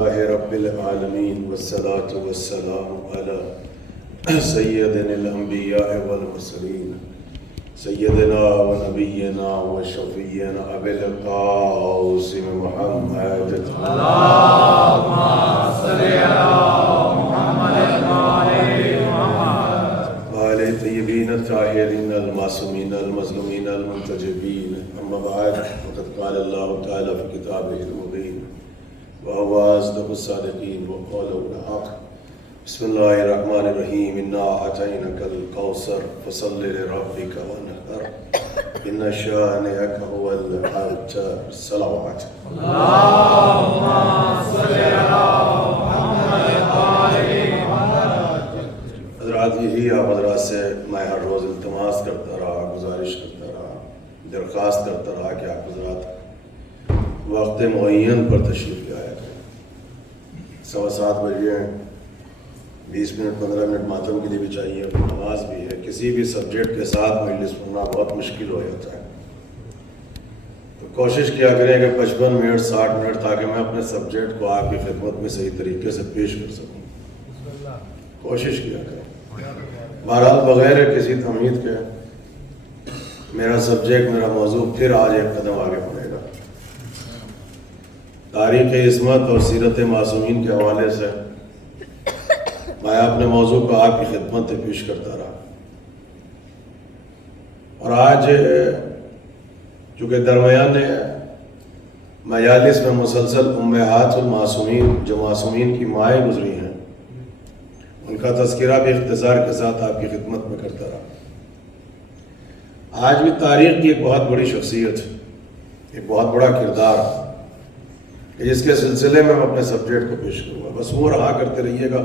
اللہ رب العالمین والصلاة والسلام علی سیدنا الانبیاء والمرسلین سیدنا و نبینا و شفیعنا ابی القاسم محمد اللہم صلی علی محمد وآلہ طیبین الطاہرین المعصومین المظلومین المنتجبین اما بعد فقد قال اللہ تعالی فی کتابہ المبین وهو أصدق الصادقين وقوله الحق بسم الله الرحمن الرحيم إنا أعطيناك الكوثر فصل لربك وانحر إن شانئك هو الأبتر. الصلوات. اللہم صلی علی محمد. حضرات یہی آپ حضرات سے میں ہر روز التماس کرتا رہا، گزارش کرتا رہا، درخواست کرتا رہا کہ آپ حضرات وقت معین پر تشریف لے آیا کریں. 7:15 بجے 20 منٹ 15 منٹ ماتم کے لیے بھی چاہیے، نماز بھی ہے. کسی بھی سبجیکٹ کے ساتھ مجلس پڑھنا بہت مشکل ہو جاتا ہے، تو کوشش کیا کریں کہ 55 منٹ 60 منٹ تاکہ میں اپنے سبجیکٹ کو آپ کی خدمت میں صحیح طریقے سے پیش کر سکوں. کوشش کیا کریں. بہرحال بغیر کسی تمہید کے میرا سبجیکٹ، میرا موضوع پھر آج ایک قدم آگے بڑھے گا. تاریخ عصمت اور سیرت معصومین کے حوالے سے میں اپنے موضوع کو آپ کی خدمت میں پیش کرتا رہا، اور آج چونکہ درمیان مجالس میں مسلسل امہات المعصومین جو معصومین کی مائیں گزری ہیں ان کا تذکرہ بھی اختصار کے ساتھ آپ کی خدمت میں کرتا رہا. آج بھی تاریخ کی ایک بہت بڑی شخصیت، ایک بہت بڑا کردار کہ جس کے سلسلے میں اپنے سبجیکٹ کو پیش کروں گا. بس وہ رہا کرتے رہیے گا،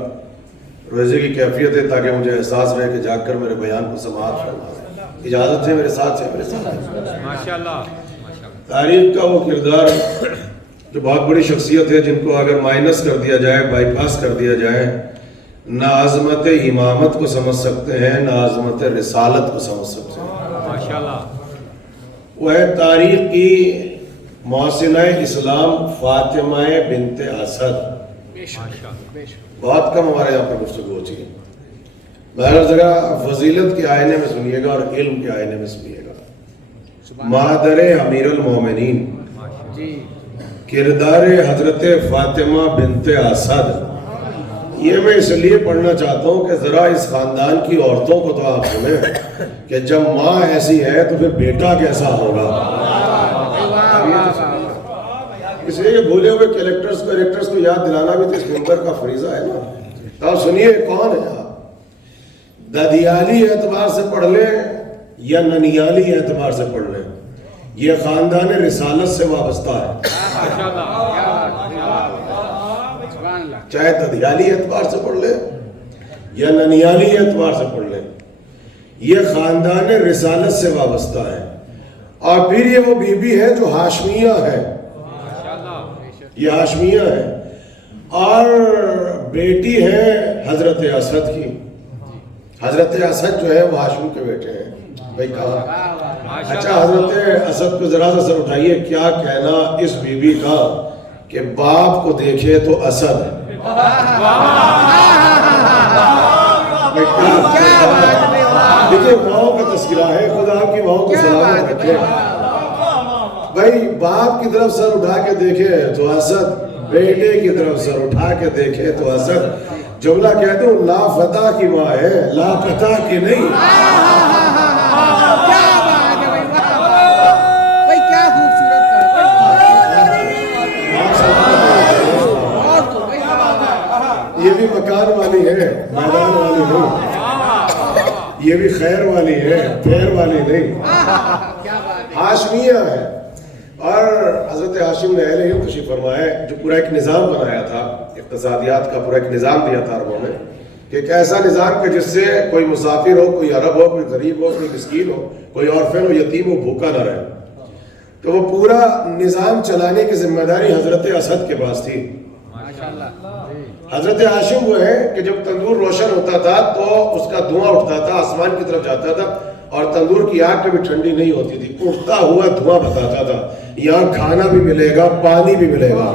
روزے کی کیفیت ہے تاکہ مجھے احساس رہے کہ جاگ کر میرے بیان کو سماعت فرما دیں. اجازت ہے میرے ساتھ ماشاءاللہ. تاریخ کا وہ کردار جو بہت بڑی شخصیت ہے، جن کو اگر مائنس کر دیا جائے، بائی پاس کر دیا جائے، نہ عظمت امامت کو سمجھ سکتے ہیں، نہ عظمت رسالت کو سمجھ سکتے ہیں. ماشاءاللہ. وہ ہے تاریخ کی محسنہ اسلام فاطمہ بنت اسد. بہت کم ہمارے یہاں پر گفتگو ہوتی ہے. بہرحال ذرا فضیلت کے آئینے میں سنیے گا اور علم کے آئینے میں سنیے گا. مادر امیر المومنین، کردار حضرت فاطمہ بنت اسد. یہ میں اس لیے پڑھنا چاہتا ہوں کہ ذرا اس خاندان کی عورتوں کو تو آپ سنیں کہ جب ماں ایسی ہے تو پھر بیٹا کیسا ہوگا. اس لیے کہ بھولے ہوئے کریکٹرز کو یاد دلانا بھی تو اس منبر کا فریضہ ہے نا. تو آپ سنیے کون ہے آپ. ددیالی اعتبار سے پڑھ لیں یا ننیالی اعتبار سے پڑھ لیں، یہ خاندان رسالت سے وابستہ ہے. چاہے ددیالی اعتبار سے پڑھ لیں یا ننیالی اعتبار سے پڑھ لیں، یہ خاندان رسالت سے وابستہ ہے. اور پھر یہ وہ بی بی ہے جو ہاشمیہ ہے، یہ ہاشمیہ ہے، اور بیٹی ہے حضرت اسد کی. حضرت اسد جو ہے وہ ہاشم کے بیٹے ہیں. بھائی کہا اچھا حضرت اسد کو ذرا سا سر اٹھائیے، کیا کہنا اس بی بی کا کہ باپ کو دیکھے تو اسد ہے. دیکھیں ماؤں کا تذکرہ ہے، خدا آپ کی ماؤں کو سلامت رکھے. بھائی باپ کی طرف سر اٹھا کے دیکھے تو اسد، بیٹے کی طرف سر اٹھا کے دیکھے تو اسد. جملہ کہہ دوں، لا فتح کی ماں ہے، لا قطع کی نہیں. یہ بھی مکان والی ہے، میدان والی نہیں. یہ بھی خیر والی ہے، پیر والی نہیں. ہاشمیہ ہے. اور حضرت ہاشم نے اہل علم تشریف فرمایا جو پورا ایک نظام بنایا تھا، اقتصادیات کا پورا ایک نظام دیا تھا عربوں نے، کہ ایک ایسا نظام کہ جس سے کوئی مسافر ہو، کوئی عرب ہو، کوئی غریب ہو، کوئی مسکین ہو، کوئی اورفن ہو، یتیم ہو، بھوکا نہ رہے. تو وہ پورا نظام چلانے کی ذمہ داری حضرت اسد کے پاس تھی. حضرت ہاشم وہ ہے کہ جب تندور روشن ہوتا تھا تو اس کا دھواں اٹھتا تھا، آسمان کی طرف جاتا تھا، اور تندور کی آگ کبھی ٹھنڈی نہیں ہوتی تھی، اٹھتا ہوا دھواں بتاتا تھا یہاں کھانا بھی ملے گا، پانی بھی ملے گا.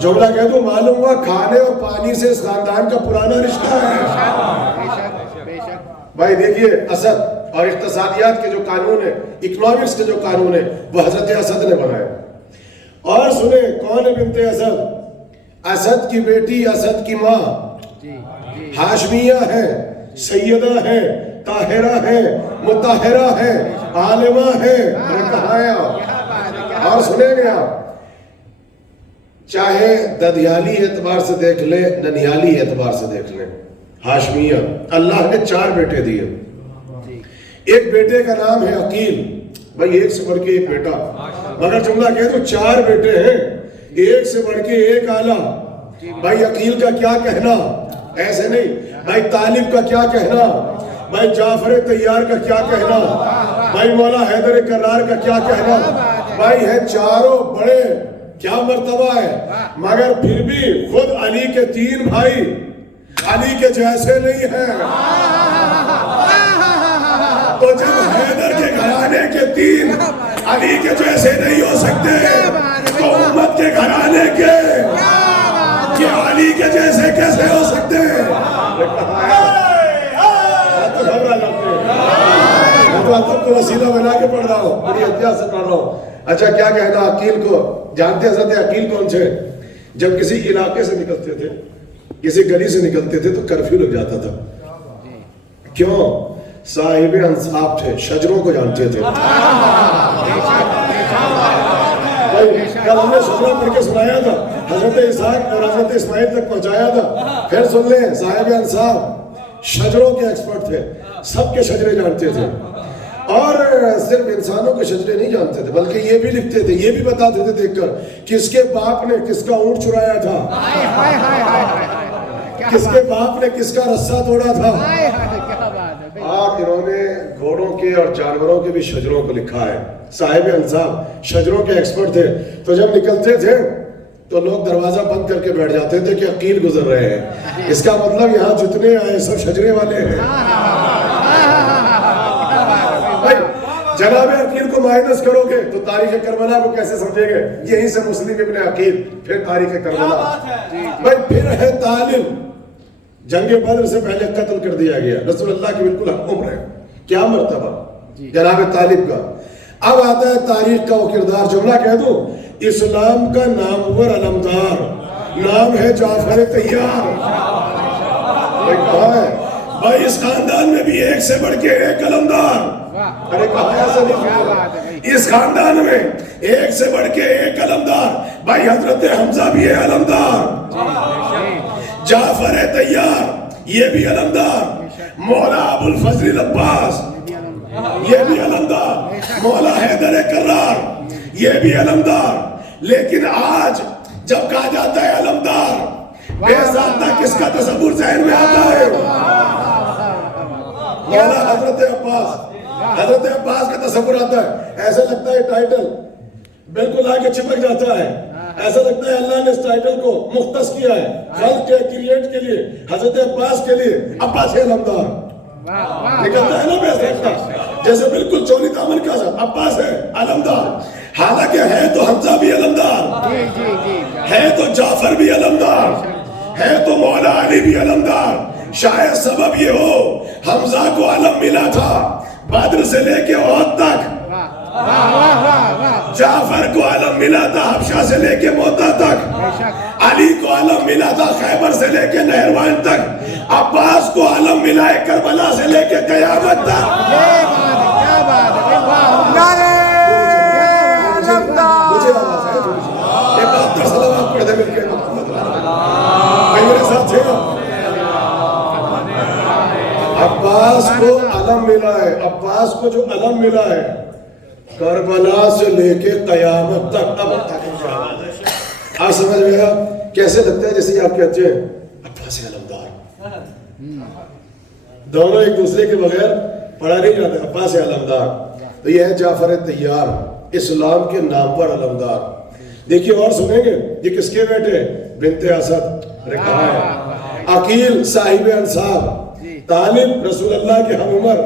جملہ کہہ دوں معلوم ہوا کھانے اور پانی سے اس خاندان کا پرانا رشتہ ہے۔ بھائی دیکھیے اسد اور اقتصادیات کے جو قانون ہے، اکنامکس کے جو قانون ہے، وہ حضرت اسد نے بنائے۔ اور سنیں کون ہے بنت اسد؟ اسد کی بیٹی، اسد کی ماں ہاشمیہ ہے، سیدہ ہے، طاہرہ ہے، مطہرہ ہے، عالمہ ہے۔ کہاں ہے آپ؟ اور سنیں گے آپ، چاہے ددیالی اعتبار سے دیکھ لیں، ننیالی اعتبار سے دیکھ لیں، ہاشمیہ اللہ نے 4 بیٹے دیے۔ ایک بیٹے کا نام ہے عقیل، بھائی ایک سے بڑھ کے ایک بیٹا، مگر جملہ کہہ دو 4 بیٹے ہیں، ایک سے بڑھ کے ایک اعلیٰ۔ بھائی عقیل کا کیا کہنا، ایسے نہیں۔ بھائی طالب کا کیا کہنا، بھائی جعفر طیار کا کیا کہنا، بھائی مولا حیدر کرار کا کیا کہنا۔ بھائی ہے چاروں بڑے، کیا مرتبہ ہے، مگر پھر بھی خود علی کے 3 بھائی علی کے جیسے نہیں ہیں۔ تو جب حیدر کے گھرانے کے 3 علی کے جیسے نہیں ہو سکتے تو امت کے گھرانے کے علی کے جیسے کیسے ہو سکتے ہیں؟ میں تو کو وسیلہ بنا کے پڑھ رہا ہوں، بڑی احتیاط سے پڑھ رہا ہوں۔ اچھا کیا کہنا عقیل کو؟ جانتے حضرت عقیل کون سے؟ جب کسی علاقے سے نکلتے تھے، کسی گلی سے نکلتے تھے تو کرفیو لگ جاتا تھا۔ کیوں؟ صاحب انصاف تھے، شجروں کو جانتے تھے۔ کل ہم نے شجرہ پڑھ کے سنایا تھا، حضرت اسحاق اور حضرت اسماعیل تک پہنچایا تھا۔ پھر سن لیں، صاحب انصاف شجروں کے ایکسپرٹ تھے، سب کے شجرے جانتے تھے، اور صرف انسانوں کے شجرے نہیں جانتے تھے بلکہ یہ بھی لکھتے تھے، یہ بھی بتاتے تھے دیکھ کر کس کے باپ نے کس کا اونٹ چرایا تھا، کس کے باپ نے کس کا رسہ توڑا تھا۔ اور انہوں نے گھوڑوں کے اور جانوروں کے بھی شجروں کو لکھا ہے۔ صاحب انصاف شجروں کے ایکسپرٹ تھے، تو جب نکلتے تھے تو لوگ دروازہ بند کر کے بیٹھ جاتے تھے کہ عقیل گزر رہے ہیں، اس کا مطلب یہاں جتنے آئے سب شجرے والے ہیں۔ بھائی جناب عقیل کو مائنس کرو گے تو تاریخ کربلا کو کیسے سمجھیں گے؟ یہیں سے مسلم ابن عقیل، پھر تاریخ کربلا۔ بھائی پھر ہے طالب، جنگ بدر سے پہلے قتل کر دیا گیا، رسول اللہ کی بالکل حق عمر ہے، کیا مرتبہ جناب طالب کا۔ اب آتا ہے تاریخ کا وہ کردار، جملہ کہہ دوں، اسلام کا نامور علمدار نام ہے جعفر طیار۔ بھائی کہاں ہے؟ بھائی اس خاندان میں بھی ایک سے بڑھ کے ایک علمدار، ارے کہاں ایسا نہیں، اس خاندان میں ایک سے بڑھ کے ایک علمدار۔ بھائی حضرت حمزہ بھی ہے علمدار، جعفر طیار یہ بھی علمدار، مولا ابو الفضل العباس یہ بھی علمدار، مولا حیدر کرار یہ بھی علمدار۔ لیکن آج جب کہا جاتا ہے علمدار، بے ذاتہ کس کا تصور ذہن میں آتا ہے؟ مولا حضرت عباس کا تصور آتا ہے۔ ایسا لگتا ہے ٹائٹل بالکل آگے چپک جاتا ہے، ایسا لگتا ہے اللہ نے اس ٹائٹل کو مختص کیا ہے خلق کے کریٹ کے لیے، حضرت عباس کے لیے۔ عباس علمدار نکلتا ہے نا بیسا، جیسے بالکل چولی دامن کا سا عباس ہے علمدار، حالانکہ ہے تو حمزہ بھی علمدار، ہے تو جعفر بھی علمدار، ہے تو مولا علی بھی علمدار۔ شاید سبب یہ ہو حمزہ کو علم ملا تھا بدر سے لے کے احد تک، جعفر کو علم ملا تھا حبشہ سے لے کے موتا تک، علی کو علم ملا تھا خیبر سے لے کے نہروان تک، عباس کو علم ملا ہے کربلا سے لے کے قیامت تک۔ مجھے آواز ہے تھوڑی سی، ایک بات پر صلوات پڑھ دے مل کے محمد میرے ساتھ تھے۔ عباس کو علم ملا ہے، عباس کو جو علم ملا ہے کربلا سے لے کے قیامت تک، اب تک آپ سمجھ میں آیا کیسے لگتا ہے جیسے آپ کہتے ہیں عباس علمدار، دونوں ایک دوسرے کے بغیر پڑھا نہیں جاتا۔ عباس علمدار تو یہ ہے جعفر طیار، اسلام کے نام پر علمدار۔ دیکھیے اور سنیں گے یہ کس کے بیٹے؟ بنت اسد، کہاں ہے؟ عقیل صاحب انصاب، طالب رسول اللہ کے ہم عمر،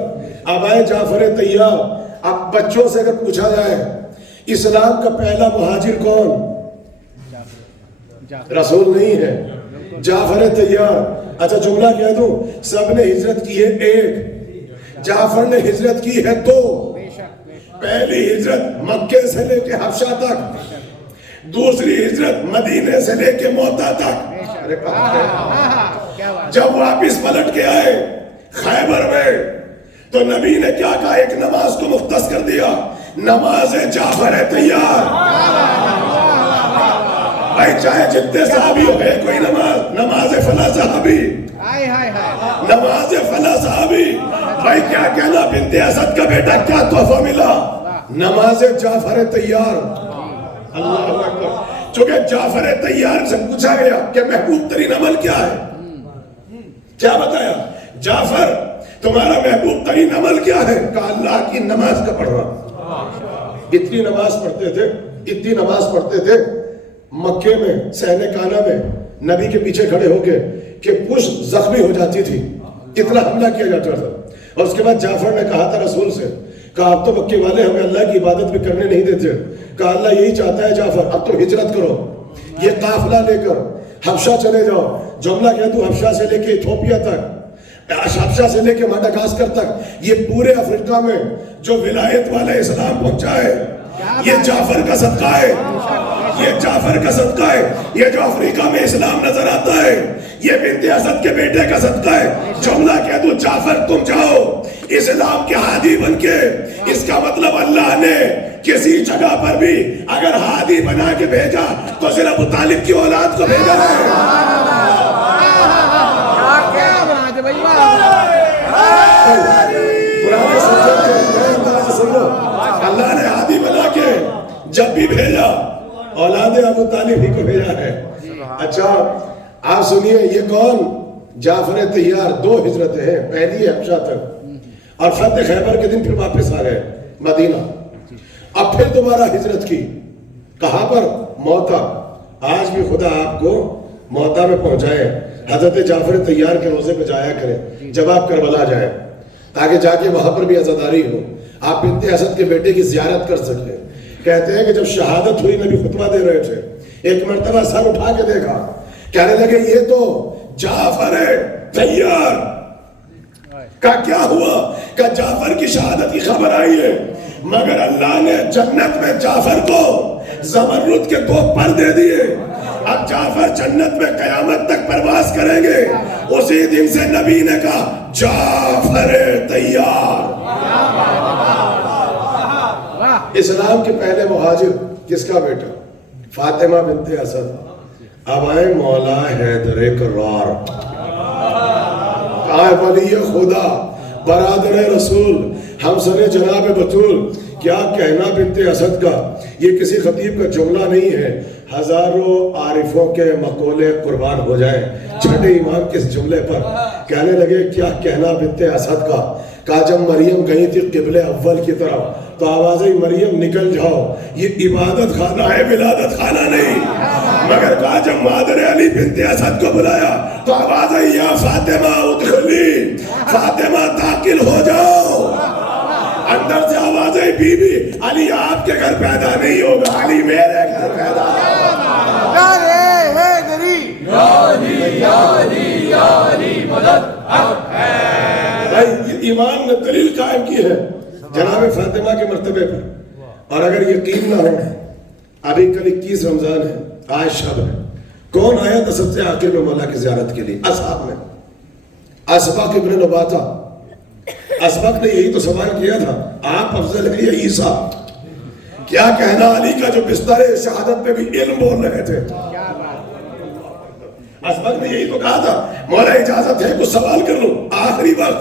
آبائے جعفر طیار۔ اب بچوں سے اگر پوچھا جائے اسلام کا پہلا مہاجر کون؟ رسول نہیں ہے، جعفر طیار۔ اچھا جملہ کہہ دوں، سب نے ہجرت کی ہے ایک، جعفر نے ہجرت کی ہے دو۔ پہلی ہجرت مکے سے لے کے حبشہ تک، دوسری ہجرت مدینے سے لے کے موتا تک۔ جب واپس پلٹ کے آئے خیبر میں تو نبی نے کیا کہا؟ ایک نماز کو مختص کر دیا، نماز جعفر طیار۔ بھائی چاہے جتنے صحابی ہو گئے کوئی نماز فلاں صحابی، نماز فلاں صحابی۔ بھائی کیا کہنا، بنت اسد کا بیٹا کیا تحفہ ملا؟ نماز جعفر طیار۔ اللہ اکبر۔ چونکہ جعفر طیار سے پوچھا گیا کہ محبوب ترین عمل کیا ہے، کیا بتایا؟ جعفر تمہارا محبوب ترین عمل کیا ہے؟ کہا اللہ کی نماز کا پڑھنا۔ اتنی نماز پڑھتے تھے، اتنی نماز پڑھتے تھے مکے میں سہنے کانا میں نبی کے پیچھے کھڑے ہو کے کہ پشت زخمی ہو جاتی تھی، اتنا حملہ کیا جاتا تھا۔ اور اس کے بعد جعفر نے کہا تھا رسول سے، کہا اب تو مکے والے ہمیں اللہ کی عبادت بھی کرنے نہیں دیتے، کہا اللہ یہی چاہتا ہے جعفر اب تم ہجرت کرو، یہ قافلہ لے کر حبشہ چلے جاؤ۔ جملہ کہہ دوں، حبشہ سے لے کے ایتھوپیا تک، حبشہ سے لے کے ماڈاگاسکر تک، یہ پورے افریقہ میں جو ولایت والا اسلام پہنچا ہے یہ جعفر کا صدقہ ہے، یہ جعفر کا صدقہ ہے۔ یہ جو افریقہ میں اسلام نظر آتا ہے یہ بنت اسد کے بیٹے کا صدقہ ہے۔ جملہ کہہ دوں، جعفر تم جاؤ اسلام کے ہادی بن کے، اس کا مطلب اللہ نے کسی جگہ پر بھی اگر ہادی بنا کے بھیجا تو صرف ابو طالب کی اولاد کو بھیجا ہے۔ اللہ نے ہادی بنا کے جب بھی بھیجا اولاد ابو طالب ہی کو بھیجا ہے۔ اچھا آپ سنیے، یہ کون؟ جعفر طیار۔ دو ہجرتیں ہیں، پہلی ہے حبشہ تک اور فتح خیبر کے دن پھر واپس آ گئے مدینہ۔ اب پھر دوبارہ ہجرت کی، کہاں پر؟ موتا۔ آج بھی خدا آپ کو موتا میں پہنچائے، حضرت جعفر طیار کے روزے پہ جایا کریں جب آپ کربلا جائیں، تاکہ جا کے وہاں پر بھی عزاداری ہو، آپ بنت اسد کے بیٹے کی زیارت کر سکیں۔ کہتے ہیں کہ جب شہادت ہوئی نبی خطبہ دے رہے تھے، ایک مرتبہ سر اٹھا کے دیکھا، کہنے لگے یہ تو جعفر طیار کا کیا ہوا؟ کہ جعفر کی شہادت کی خبر آئی ہے، مگر اللہ نے جنت میں جعفر کو زمرد کے 2 پر دے دیے۔ اب جعفر جنت میں قیامت تک پرواز کریں گے۔ اسی دن سے نبی نے کہا جعفر طیار۔ اسلام کے پہلے مہاجر کس کا بیٹا؟ فاطمہ بنت اسد۔ اب آئے مولا حیدر کرار، ولی خدا، برادر رسول، ہمسر جناب بطول۔ کیا کہنا بنت اسد کا، یہ کسی خطیب کا جملہ نہیں ہے، ہزاروں عارفوں کے مقولے قربان ہو جائیں چھٹے امام کس جملے پر۔ کہنے لگے کیا کہنا بنت اسد کا، کہا جب مریم گئی تھی قبلہ اول کی طرف تو آواز آئی مریم نکل جاؤ، یہ عبادت خانہ ہے ولادت خانہ نہیں۔ مگر کہا جب مادر علی بنت اسد کو بلایا تو آواز آئی یا فاطمہ ادخلی، فاطمہ داخل ہو جاؤ۔ اندر سے آواز آئی بی بی علی آپ کے گھر پیدا نہیں ہوگا، علی میرے گھر پیدا ہوگا۔ ایمان نے دلیل قائم کی ہے جناب فاطمہ کے مرتبے پر۔ اور اگر یقین نہ ہو، ابھی کل 21 رمضان ہے، آج شب ہے، کون آیا تھا سب سے آخر میں مولا کی زیارت کے لیے؟ اصحاب میں، اسبق ابن نباتہ۔ اسبق نے یہی تو سوال کیا تھا، آپ افضل ہیں یا عیسیٰ؟ کیا کہنا علی کا جو بستر شہادت پہ بھی علم بول رہے تھے۔ اسبق نے یہی تو کہا تھا مولا اجازت ہے کچھ سوال کر لوں؟ آخری وقت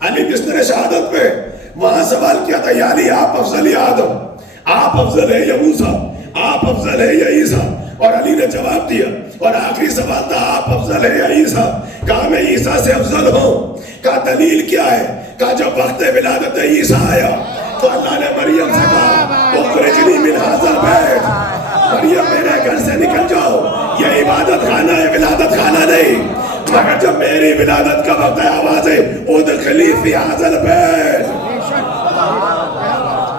علی بستر شہادت پہ وہاں سوال کیا تھا، یا علی آپ افضل یا آدم، آپ افضل ہے یا موسیٰ، آپ افضل ہے یا عیسیٰ؟ اور علی نے جواب دیا، اور آخری سوال تھا آپ افضل ہے یا عیسیٰ؟ کہا میں عیسیٰ سے افضل ہوں۔ کہا دلیل کیا ہے؟ کہا جب وقت ولادت عیسیٰ آیا تو اللہ نے مریم سے کہا اخرجنی من ھذا البیت، مریم میرے گھر سے نکل جاؤ، یہ عبادت خانہ ہے ولادت خانہ نہیں۔ مگر جب میری ولادت کا وقت ہے آواز ہے ادخلی فی ھذا البیت۔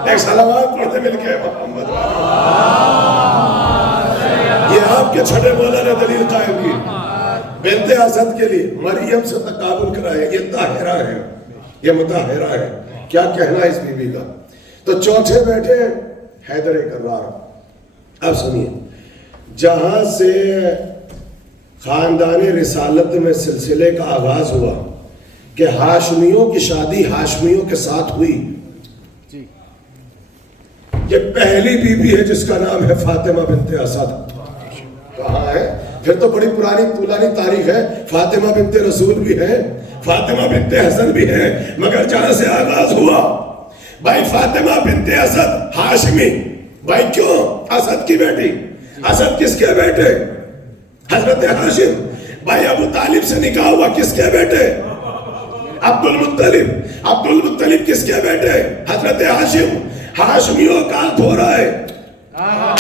ایک صلوات پڑھتے مل کے محمد۔ یہ آپ کے چھٹے مولا نے دلیل قائم کی بنت اسد کے لیے مریم سے تقابل کرائے، یہ طاہرہ ہے، یہ مطہرہ ہے، کیا کہنا اس بی بی کا۔ تو چوتھے بیٹے حیدر کرار۔ اب سنیے، جہاں سے خاندان رسالت میں سلسلے کا آغاز ہوا کہ ہاشمیوں کی شادی ہاشمیوں کے ساتھ ہوئی، یہ پہلی بی بی ہے جس کا نام ہے فاطمہ بنت اسد۔ کہاں ہے؟ پھر تو بڑی پرانی طولانی تاریخ ہے، فاطمہ بنت رسول بھی ہے، فاطمہ بنت حسن بھی ہے، مگر جہاں سے آغاز ہوا بھائی فاطمہ بنت اسد ہاشمی، بھائی کیوں؟ اسد کی بیٹی، اسد کس کے بیٹے؟ حضرت ہاشم۔ بھائی ابو طالب سے نکاح ہوا کس کے بیٹے؟ عبد المطلب۔ عبد المطلب کس کے بیٹے؟ حضرت ہاشم۔ ہاشمیوں کا ہاتھ ہو رہا ہے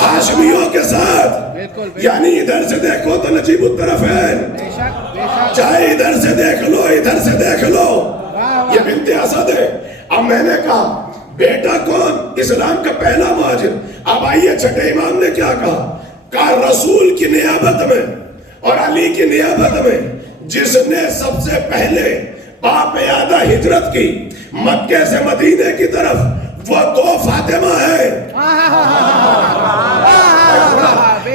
ہاشمیوں کے ساتھ، یعنی ادھر سے دیکھو تو نجیب الطرفین، چاہے ادھر سے دیکھ لو ادھر سے دیکھ لو، یہ بنت اسد ہے۔ اب میں نے کہا بیٹا کون؟ اسلام کا پہلا مہاجر۔ اب آئیے چھٹے امام نے کیا کہا رسول کی نیابت میں اور علی کی نیابت میں جس نے سب سے پہلے باپیادہ ہجرت کی مکے سے مدینے کی طرف، وہ دو فاطمہ ہے۔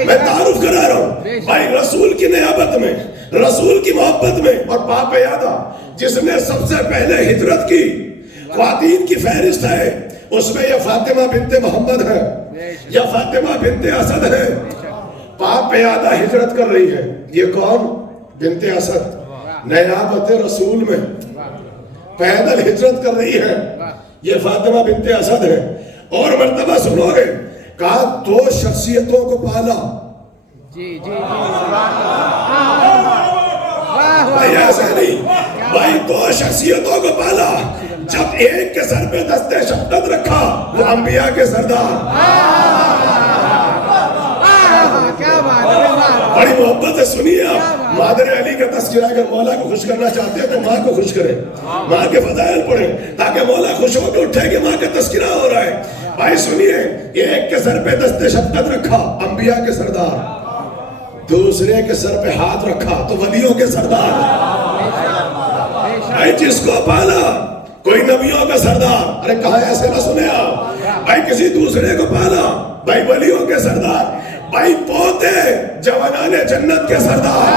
میں تعارف کرا رہا ہوں بھائی، رسول کی نیابت میں، رسول کی محبت میں اور باپیادہ جس نے سب سے پہلے ہجرت کی خواتین کی فہرست ہے، اس میں یہ فاطمہ بنت محمد ہے یا فاطمہ بنت اسد ہے۔ باپیادہ ہجرت کر رہی ہے، یہ کون؟ بنت اسد۔ نیابت رسول میں پیدل ہجرت کر رہی ہے، یہ فاطمہ بنت اسد ہے۔ اور مرتبہ سنو گے، کہا دو شخصیتوں کو پالا۔ بھائی ایسے نہیں، بھائی دو شخصیتوں کو پالا۔ جب ایک کے سر پہ دست شفقت رکھا، وہ انبیاء کے سردار، بڑی محبت سے سنیے آپ۔ مادر علی کا تذکرہ، اگر مولا کو خوش کرنا چاہتے ہیں تو ماں کو خوش کریں، ماں کے فضائل پڑھیں تاکہ مولا خوش ہو کے اٹھے کہ ماں کا تذکرہ ہو رہا ہے۔ بھائی سنیے، ایک کے سر پہ دست شفقت رکھا، انبیاء کے سردار، دوسرے کے سر پہ ہاتھ رکھا تو ولیوں کے سردار۔ بھائی جس کو پالا کوئی نبیوں کا سردار، ارے کہاں ایسے نہ سنے آپ، بھائی کسی دوسرے کو پالا بھائی ولیوں کے سردار، بھائی پوتے جوانان جنت کے سردار،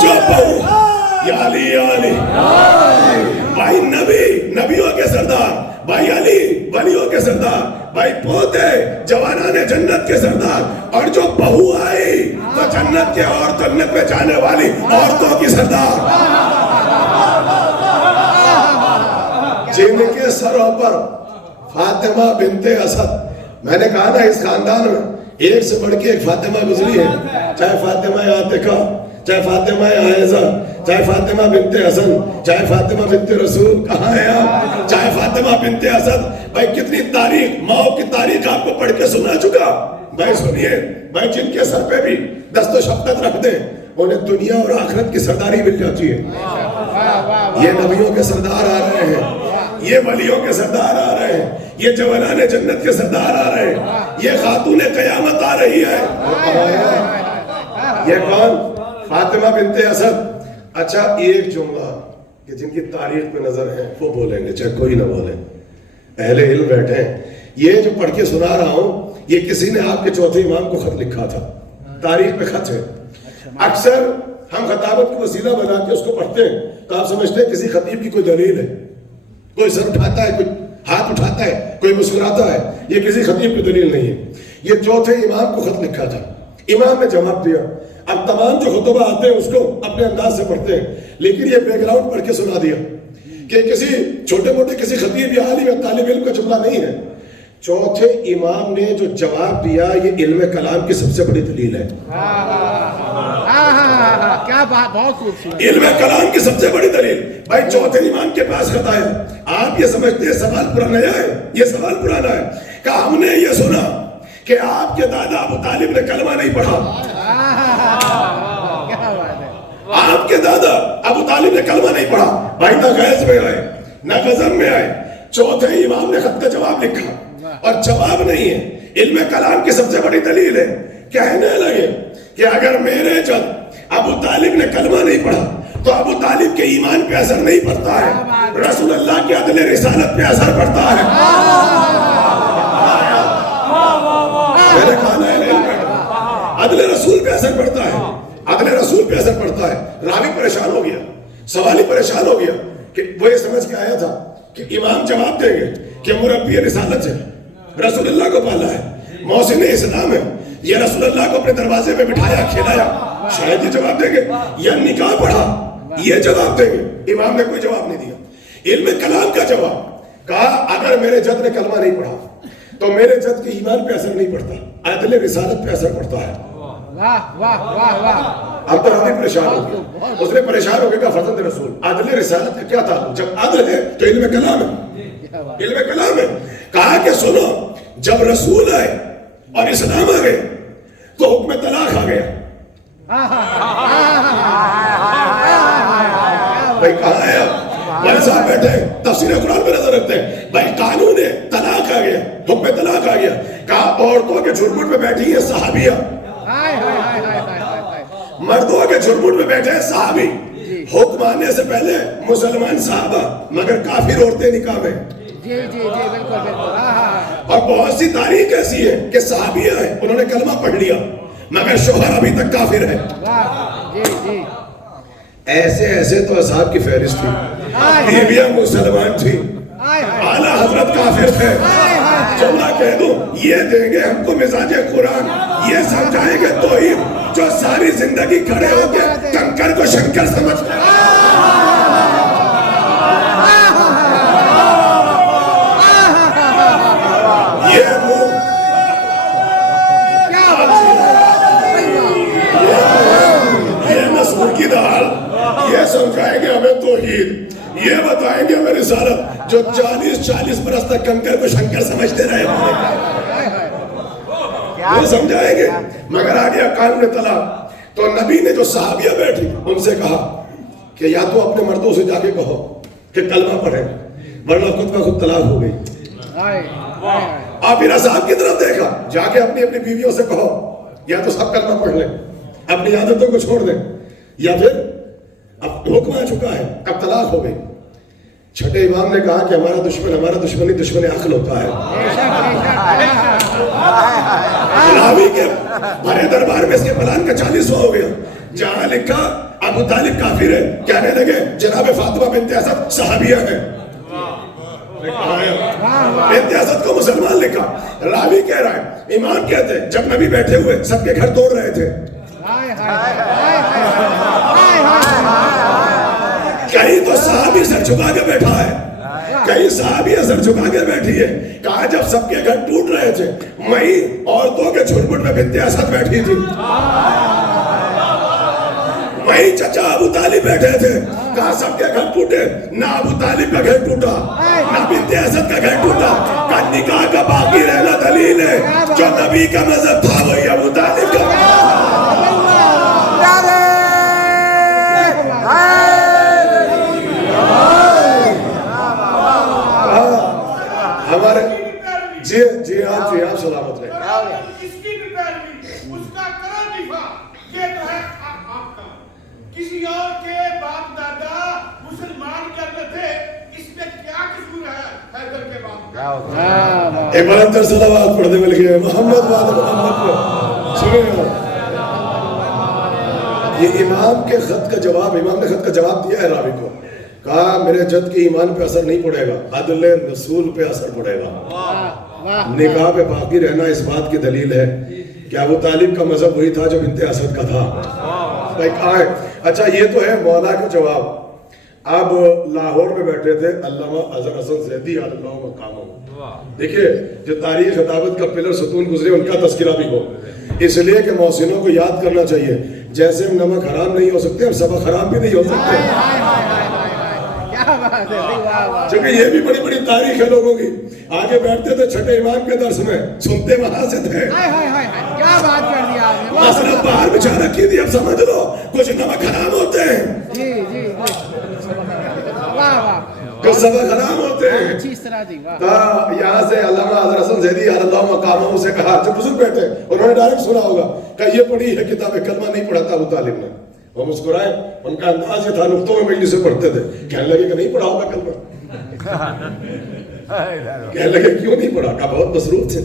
جو بہو یا علی یا علی، بھائی نبی نبیوں کے سردار، بھائی علی ولیوں کے سردار، بھائی پوتے جوانان جنت کے سردار، اور جو بہو آئی تو جنت کے اور جنت میں جانے والی عورتوں کی سردار، جن کے سروں پر فاطمہ بنت اسد۔ میں نے کہا نا اس خاندان میں ایک سے بڑھ کے ایک فاطمہ گزری ہے، چاہے فاطمہ عاتقہ، چاہے فاطمہ عائزہ، چاہے فاطمہ بنت حسن، چاہے فاطمہ بنت رسول، کہاں ہیں آپ؟ چاہے فاطمہ بنت اسد۔ بھائی کتنی تاریخ، ماں کی تاریخ آپ کو پڑھ کے سنا چکا۔ بھائی سنیے، بھائی جن کے سر پہ بھی دست و شفقت رکھ دیں انہیں دنیا اور آخرت کی سرداری مل جاتی ہے۔ یہ نبیوں کے سردار آ رہے ہیں، یہ ولیوں کے سردار آ رہے ہیں، یہ جوانان جنت کے سردار آ رہے ہیں، یہ خاتون قیامت آ رہی ہے۔ یہ کون؟ فاطمہ بنت اسد۔ اچھا ایک جملہ کہ جن کی تاریخ پہ نظر ہے وہ بولیں گے، چاہے کوئی نہ بولے، اہل علم بیٹھے ہیں۔ یہ جو پڑھ کے سنا رہا ہوں یہ کسی نے آپ کے چوتھے امام کو خط لکھا تھا، تاریخ پہ خط ہے۔ اکثر ہم خطابت کو وسیلہ بنا کے اس کو پڑھتے ہیں تو آپ سمجھتے ہیں کسی خطیب کی کوئی دلیل ہے، کوئی سر اٹھاتا ہے، کوئی ہاتھ اٹھاتا ہے، کوئی مسکراتا ہے، یہ کسی خطیب کی دلیل نہیں ہے۔ یہ چوتھے امام کو خط لکھا تھا، امام نے جواب دیا۔ اب تمام جو خطبہ آتے ہیں اس کو اپنے انداز سے پڑھتے ہیں، لیکن یہ بیک گراؤنڈ پڑھ کے سنا دیا کہ کسی چھوٹے موٹے کسی خطیب یا عالم یا طالب علم کا جملہ نہیں ہے۔ چوتھے امام نے جو جواب دیا یہ علم کلام کی سب سے بڑی دلیل ہے۔ کیا بات، بہت خوبصورت، علم کلام کی سب سے بڑی دلیل۔ بھائی چوتھے امام کے پاس خط آیا، آپ یہ سمجھتے ہیں سوال پرانا ہے، یہ سوال پرانا ہے، کہ ہم نے یہ سنا کہ آپ کے دادا ابو طالب نے کلمہ نہیں پڑھا، آپ کے دادا ابو طالب نے کلمہ نہیں پڑھا۔ بھائی نہ غیظ میں آئے نہ غضب میں آئے، چوتھے امام نے خط کا جواب لکھا، اور جواب نہیں ہے. علم کلام کی سب سے بڑی دلیل ہے. کہنے لگے کہ اگر میرے جب ابو طالب نے کلمہ نہیں پڑھا تو ابو طالب کے ایمان پہ اثر نہیں پڑتا ہے, رسول اللہ کے عدل رسالت پہ اثر پڑتا ہے. میرے کہا لا الہ الا اللہ, عدل رسول پہ اثر پڑتا ہے, عدل رسول پہ اثر پڑتا ہے. راوی پریشان ہو گیا, سوالی پریشان ہو گیا کہ وہ یہ سمجھ کے آیا تھا کہ امام جواب دیں گے کہ مربی رسالت سے رسول اللہ کو پالا ہے, محسن اسلام ہے, یہ رسول اللہ کو اپنے دروازے پہ بٹھایا کھلایا, شاید یہ جواب دیں گے. یا نکاح پڑھا, یہ جواب دیں گے. امام نے کوئی جواب نہیں دیا. علم کلام کا جواب کہا اگر میرے جد نے کلمہ نہیں پڑھا تو میرے جد کے ایمان پہ اثر نہیں پڑتا, عدل رسالت پہ اثر پڑتا ہے. واہ واہ واہ واہ. اب تو راوی پریشان ہو گیا, اس نے پریشان ہو گیا کہا فرزند رسول عدل رسالت کا کیا تعلق؟ جب عدل ہے تو علم کلام ہے, علم کلام ہے. کہا کہ سنو, جب رسول آئے اور اسلام آ گئے تو حکم طلاق آ گیا. بھائی کہاں ہے بھائی صاحب بیٹھے تفسیر قرآن پہ نظر رکھتے ہیں. بھائی قانون ہے, طلاق آ گیا, حکم طلاق آ گیا. کہا عورتوں کے جھرمٹ میں بیٹھی ہیں صحابیہ, مردوں کے جھرمٹ میں بیٹھے ہیں صحابی. حکم آنے سے پہلے مسلمان صحابہ مگر کافر عورتیں نکاح میں. جی جی جی بالکل بالکل. اور بہت سی تاریخ ایسی ہے کہ صحابیہ ہیں, انہوں نے کلمہ پڑھ لیا مگر شوہر ابھی تک کافر ہے. جی جی. ایسے ایسے تو اصحاب کی فہرست تھی. بیویاں مسلمان تھی, اعلیٰ حضرت کافر تھے. جملہ کہہ دوں, یہ دیں گے ہم کو مزاج قرآن, یہ سمجھائیں گے توحید, جو ساری زندگی کھڑے ہو کے کنکر کو شنکر سمجھتے ہیں. یہ نسل کی دال, یہ سمجھائیں گے ہمیں توحید, یہ بتائیں گے ہمیں رسالت, جو 40 برس تک کنکر کو شنکر سمجھتے رہے وہ سمجھائیں گے. مگر آ گیا قانون طلاق. تو نبی نے جو صحابیہ بیٹھی ان سے کہا کہ یا تو اپنے مردوں سے جا کے کہو کہ کلمہ پڑھیں ورنہ خود کا خود طلاق ہو گئی. آپ پھر اصحاب کی طرف دیکھا, جا کے اپنی اپنی بیویوں سے کہو یا تو سب کلمہ پڑھ لیں, اپنی عادتوں کو چھوڑ دیں, یا پھر اب حکم آ چکا ہے اب طلاق ہو گئی. چھٹے امام نے کہا کہ ہمارا دشمن دشمن عقل ہوتا ہے. راوی کے بڑے دربار میں اس کے پلان کا 40واں ہو گیا. جہاں لکھا ابو طالب کافر ہے, کہنے لگے جناب فاطمہ بنت اسد صحابیہ ہے. بنت اسد کو مسلمان لکھا. راوی کہہ رہا ہے, امام کہتے ہیں جب نبی بیٹھے ہوئے سب کے گھر توڑ رہے تھے, کہیں تو صحابی سر جھکا کے بیٹھا ہے, کہیں صحابی سر جھکا کے بیٹھی ہے. کہا جب سب کے گھر ٹوٹ رہے تھے میں عورتوں کے جھرمٹ میں بنت اسد بیٹھی تھی. وہی چچا ابو طالب بیٹھے تھے, کہا سب کے گھر ٹوٹے, نہ ابو طالب کا گھر ٹوٹا نہ بنت اسد کا گھر ٹوٹا. کہا نکاح کا باقی رہنا دلیل ہے, جو نبی کا مذہب تھا وہی ابو طالب کا. ہمارے جی آپ سلامت رہے. اس کی بھی پیروی, اس کا کرو دفاع, یہ تو ہے آپ کا. کسی اور کے باپ دادا مسلمان کرتے تھے, اس میں کیا قصور ہے حیدر کے باپ کا؟ ایک بار اندر صلوات پڑھنے مل گئے محمد بعد محمد کو. سنیں یہ امام کے خط کا جواب, امام نے خط کا جواب دیا ہے راوی کو. کہا میرے جد کے ایمان پہ اثر نہیں پڑے گا, عدل رسول پہ اثر پڑے گا. نکاح پہ باقی رہنا اس بات کی دلیل ہے کہ ابو طالب کا مذہب وہی تھا جو بنت اسد کا تھا. بھائی کہاں ہے؟ اچھا یہ تو ہے مولا کا جواب. اب لاہور میں بیٹھے تھے علامہ اظہر حسن زیدی علی اللہ مقامہ. دیکھیے جو تاریخ خطابت کا پلر ستون گزرے ان کا تذکرہ بھی ہو, اس لیے کہ محسنوں کو یاد کرنا چاہیے. جیسے ہم نمک حرام نہیں ہو سکتے ہم سبق حرام بھی نہیں ہو سکتے, چونکہ یہ بھی بڑی بڑی تاریخ ہے لوگوں کی. آگے بیٹھتے تھے چھٹے امام کے درس میں, سنتے وہاں سے تھے. کیا بات کر دیا آپ نے, مسئلہ باہر بچھا رکھی تھی, اب سمجھ لو کچھ نمک حرام ہوتے ہیں. جی جی واہ واہ. کہ سبق حرام ہوتے ہیں. اچھی اصطلاح دی. واہ. تو یہاں سے علامہ حضرت حسن زیدی اللہ مقامہ سے کہا, جو بزرگ بیٹھے انہوں نے ڈائریکٹ سنا ہوگا کہ یہ پڑھی ہے کتاب کلمہ نہیں پڑھا تھا ابو طالب نے. وہ مسکرائے, ان کا انداز یہ تھا نقطوں میں مجلس سے پڑھتے تھے. کہنے لگے کہ نہیں پڑھا ہوگا کلمہ. کہنے لگے کیوں نہیں پڑھا, کہا بہت مصروف تھے.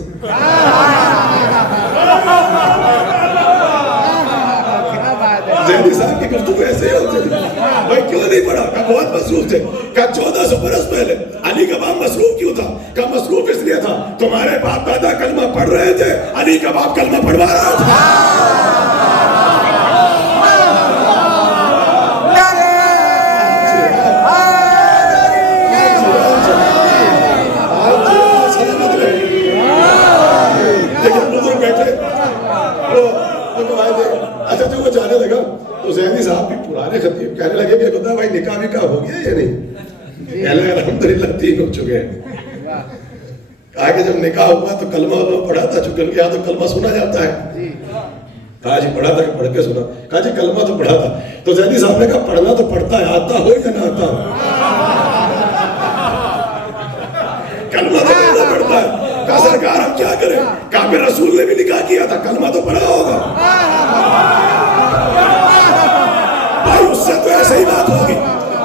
زیدی صاحب کی گفتگو ایسے ہی ہوتی ہے. بھائی کیوں نہیں پڑھا, کہا بہت مصروف تھے. کہا 1400 برس پہلے علی کا باپ مصروف کیوں تھا, کہا مصروف اس لیے تھا تمہارے باپ دادا کلمہ پڑھ رہے تھے, علی کا باپ کلمہ پڑھوا رہا تھا. اچھا جو وہ جانے لگا تو زیدی صاحب بھی پرانے خطیب کہنے لگے کہ بتا بھائی نکاح بھی ہو گیا یا نہیں. کہنے لگے الحمدللہ 3 ہو چکے ہیں. کہا کہ جب نکاح ہوا تو کلمہ پڑھا تھا, چونکہ ان کے یہاں تو کلمہ سنا جاتا ہے. کہا جی پڑھا تھا کہ پڑھ کے سنا, کہا جی کلمہ تو پڑھا تھا. تو زیدی صاحب نے کہا پڑھنا تو پڑھتا ہے, آتا ہو یا نہ آتا ہو, کلمہ تو پڑھنا پڑتا ہے. کہا سرکار ہم کیا کریں, کہا کہ رسول نے بھی نکاح کیا تھا, کلمہ تو پڑھا ہوگا. بھائی اس سے تو ایسے ہی بات ہوگی,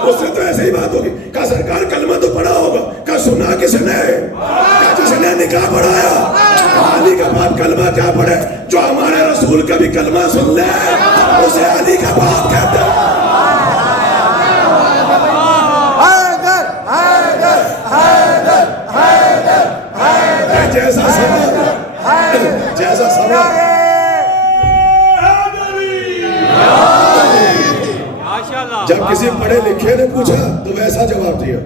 اس سے تو ایسے ہی بات ہوگی. کہا سرکار کلمہ تو پڑھا ہوگا. کہا سنا کس نے, کہا جس نے نکاح پڑھایا. علی کا باپ کلمہ کیا پڑھے, جو ہمارے رسول کا بھی کلمہ سن لے اسے علی کا باپ کہتے ہیں. جیسا سوال جب کسی پڑھے لکھے نے پوچھا تو ویسا جواب دیا,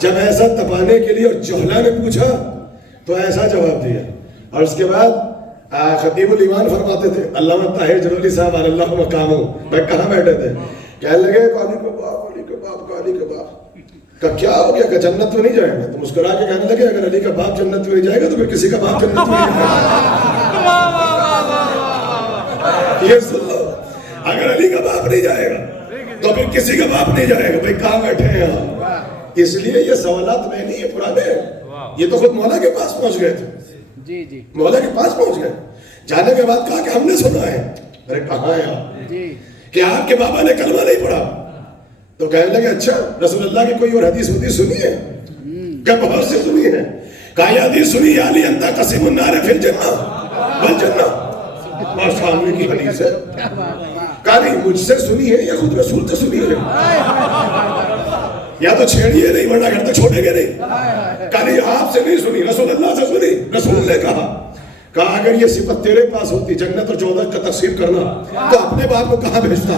جب ایسا تپانے کے لیے اور جہلا نے پوچھا تو ایسا جواب دیا. اور اس کے بعد خطیب الایمان فرماتے تھے, علامہ طاہر جلولی صاحب اللہ مقامہ میں کہاں بیٹھے تھے, کہنے لگے علی کے باپ, علی کے باپ, علی کے باپ کا کیا ہو گیا, کہ جنت میں نہیں جائیں گے. تو مسکرا کے کہنے لگے اگر علی کا باپ جنت میں نہیں جائے گا تو پھر کسی کا باپ جنت میں نہیں جائے گا. یہ سن لو, اگر علی کا باپ نہیں جائے گا تو پھر کسی کا باپ نہیں جائے گا. بھائی کہاں بیٹھے ہیں یہاں, اس لیے یہ سوالات میں نہیں ہے پرانے, یہ تو خود مولا کے پاس پہنچ گئے تھے. جی جی مولا کے پاس پہنچ گئے. جانے کے بعد کہا کہ ہم نے سنا ہے. ارے کہاں ہے آپ, کہ آپ کے بابا نے کلمہ نہیں پڑھا. تو کہنے لگے اچھا رسول اللہ کی کوئی اور حدیث سنی ہے, کہ بہت سے سنی ہے. کہا یہ حدیث سنی, علی انت قسیم النار فی الجنہ والجنہ, اور سامنے کی حدیث ہے. کہا نہیں مجھ سے سنی ہے یا خود رسول سے سنی ہے, یا تو چھیڑیے نہیں ورنہ گھر تک چھوڑیں گے نہیں. کہا نہیں آپ سے نہیں سنی, رسول اللہ سے سنی. رسول نے کہا اگر یہ صفت تیرے پاس ہوتی جنت اور جوزت کا تقسیم کرنا تو اپنے باپ کو کہاں بھیجتا.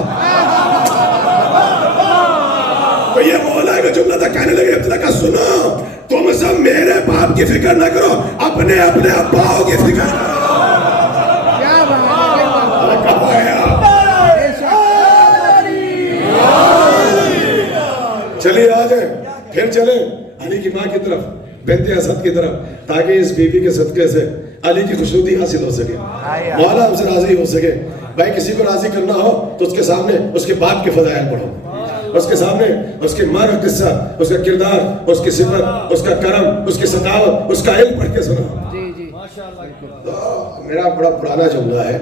تو یہ مولا کا جملہ تھا. کہنے لگے ابتدا کا سنو, تم سب میرے باپ کی فکر نہ کرو, اپنے اپنے اباؤں کی فکر کرو. چلیے آ جائیں, پھر چلیں علی کی ماں کی طرف, بنت اسد کی طرف, تاکہ اس بیوی کے صدقے سے علی کی خوشنودی حاصل ہو سکے, مولا ہم سے راضی ہو سکے. بھائی کسی کو راضی کرنا ہو تو اس کے سامنے اس کے باپ کے فضائل پڑھو, اس کے سامنے اس کے ماں کا قصہ, اس کا کردار, اس کی صفت, اس کا کرم, اس کی سخاوت, اس کا علم پڑھ کے سنا. میرا بڑا پرانا جملہ ہے,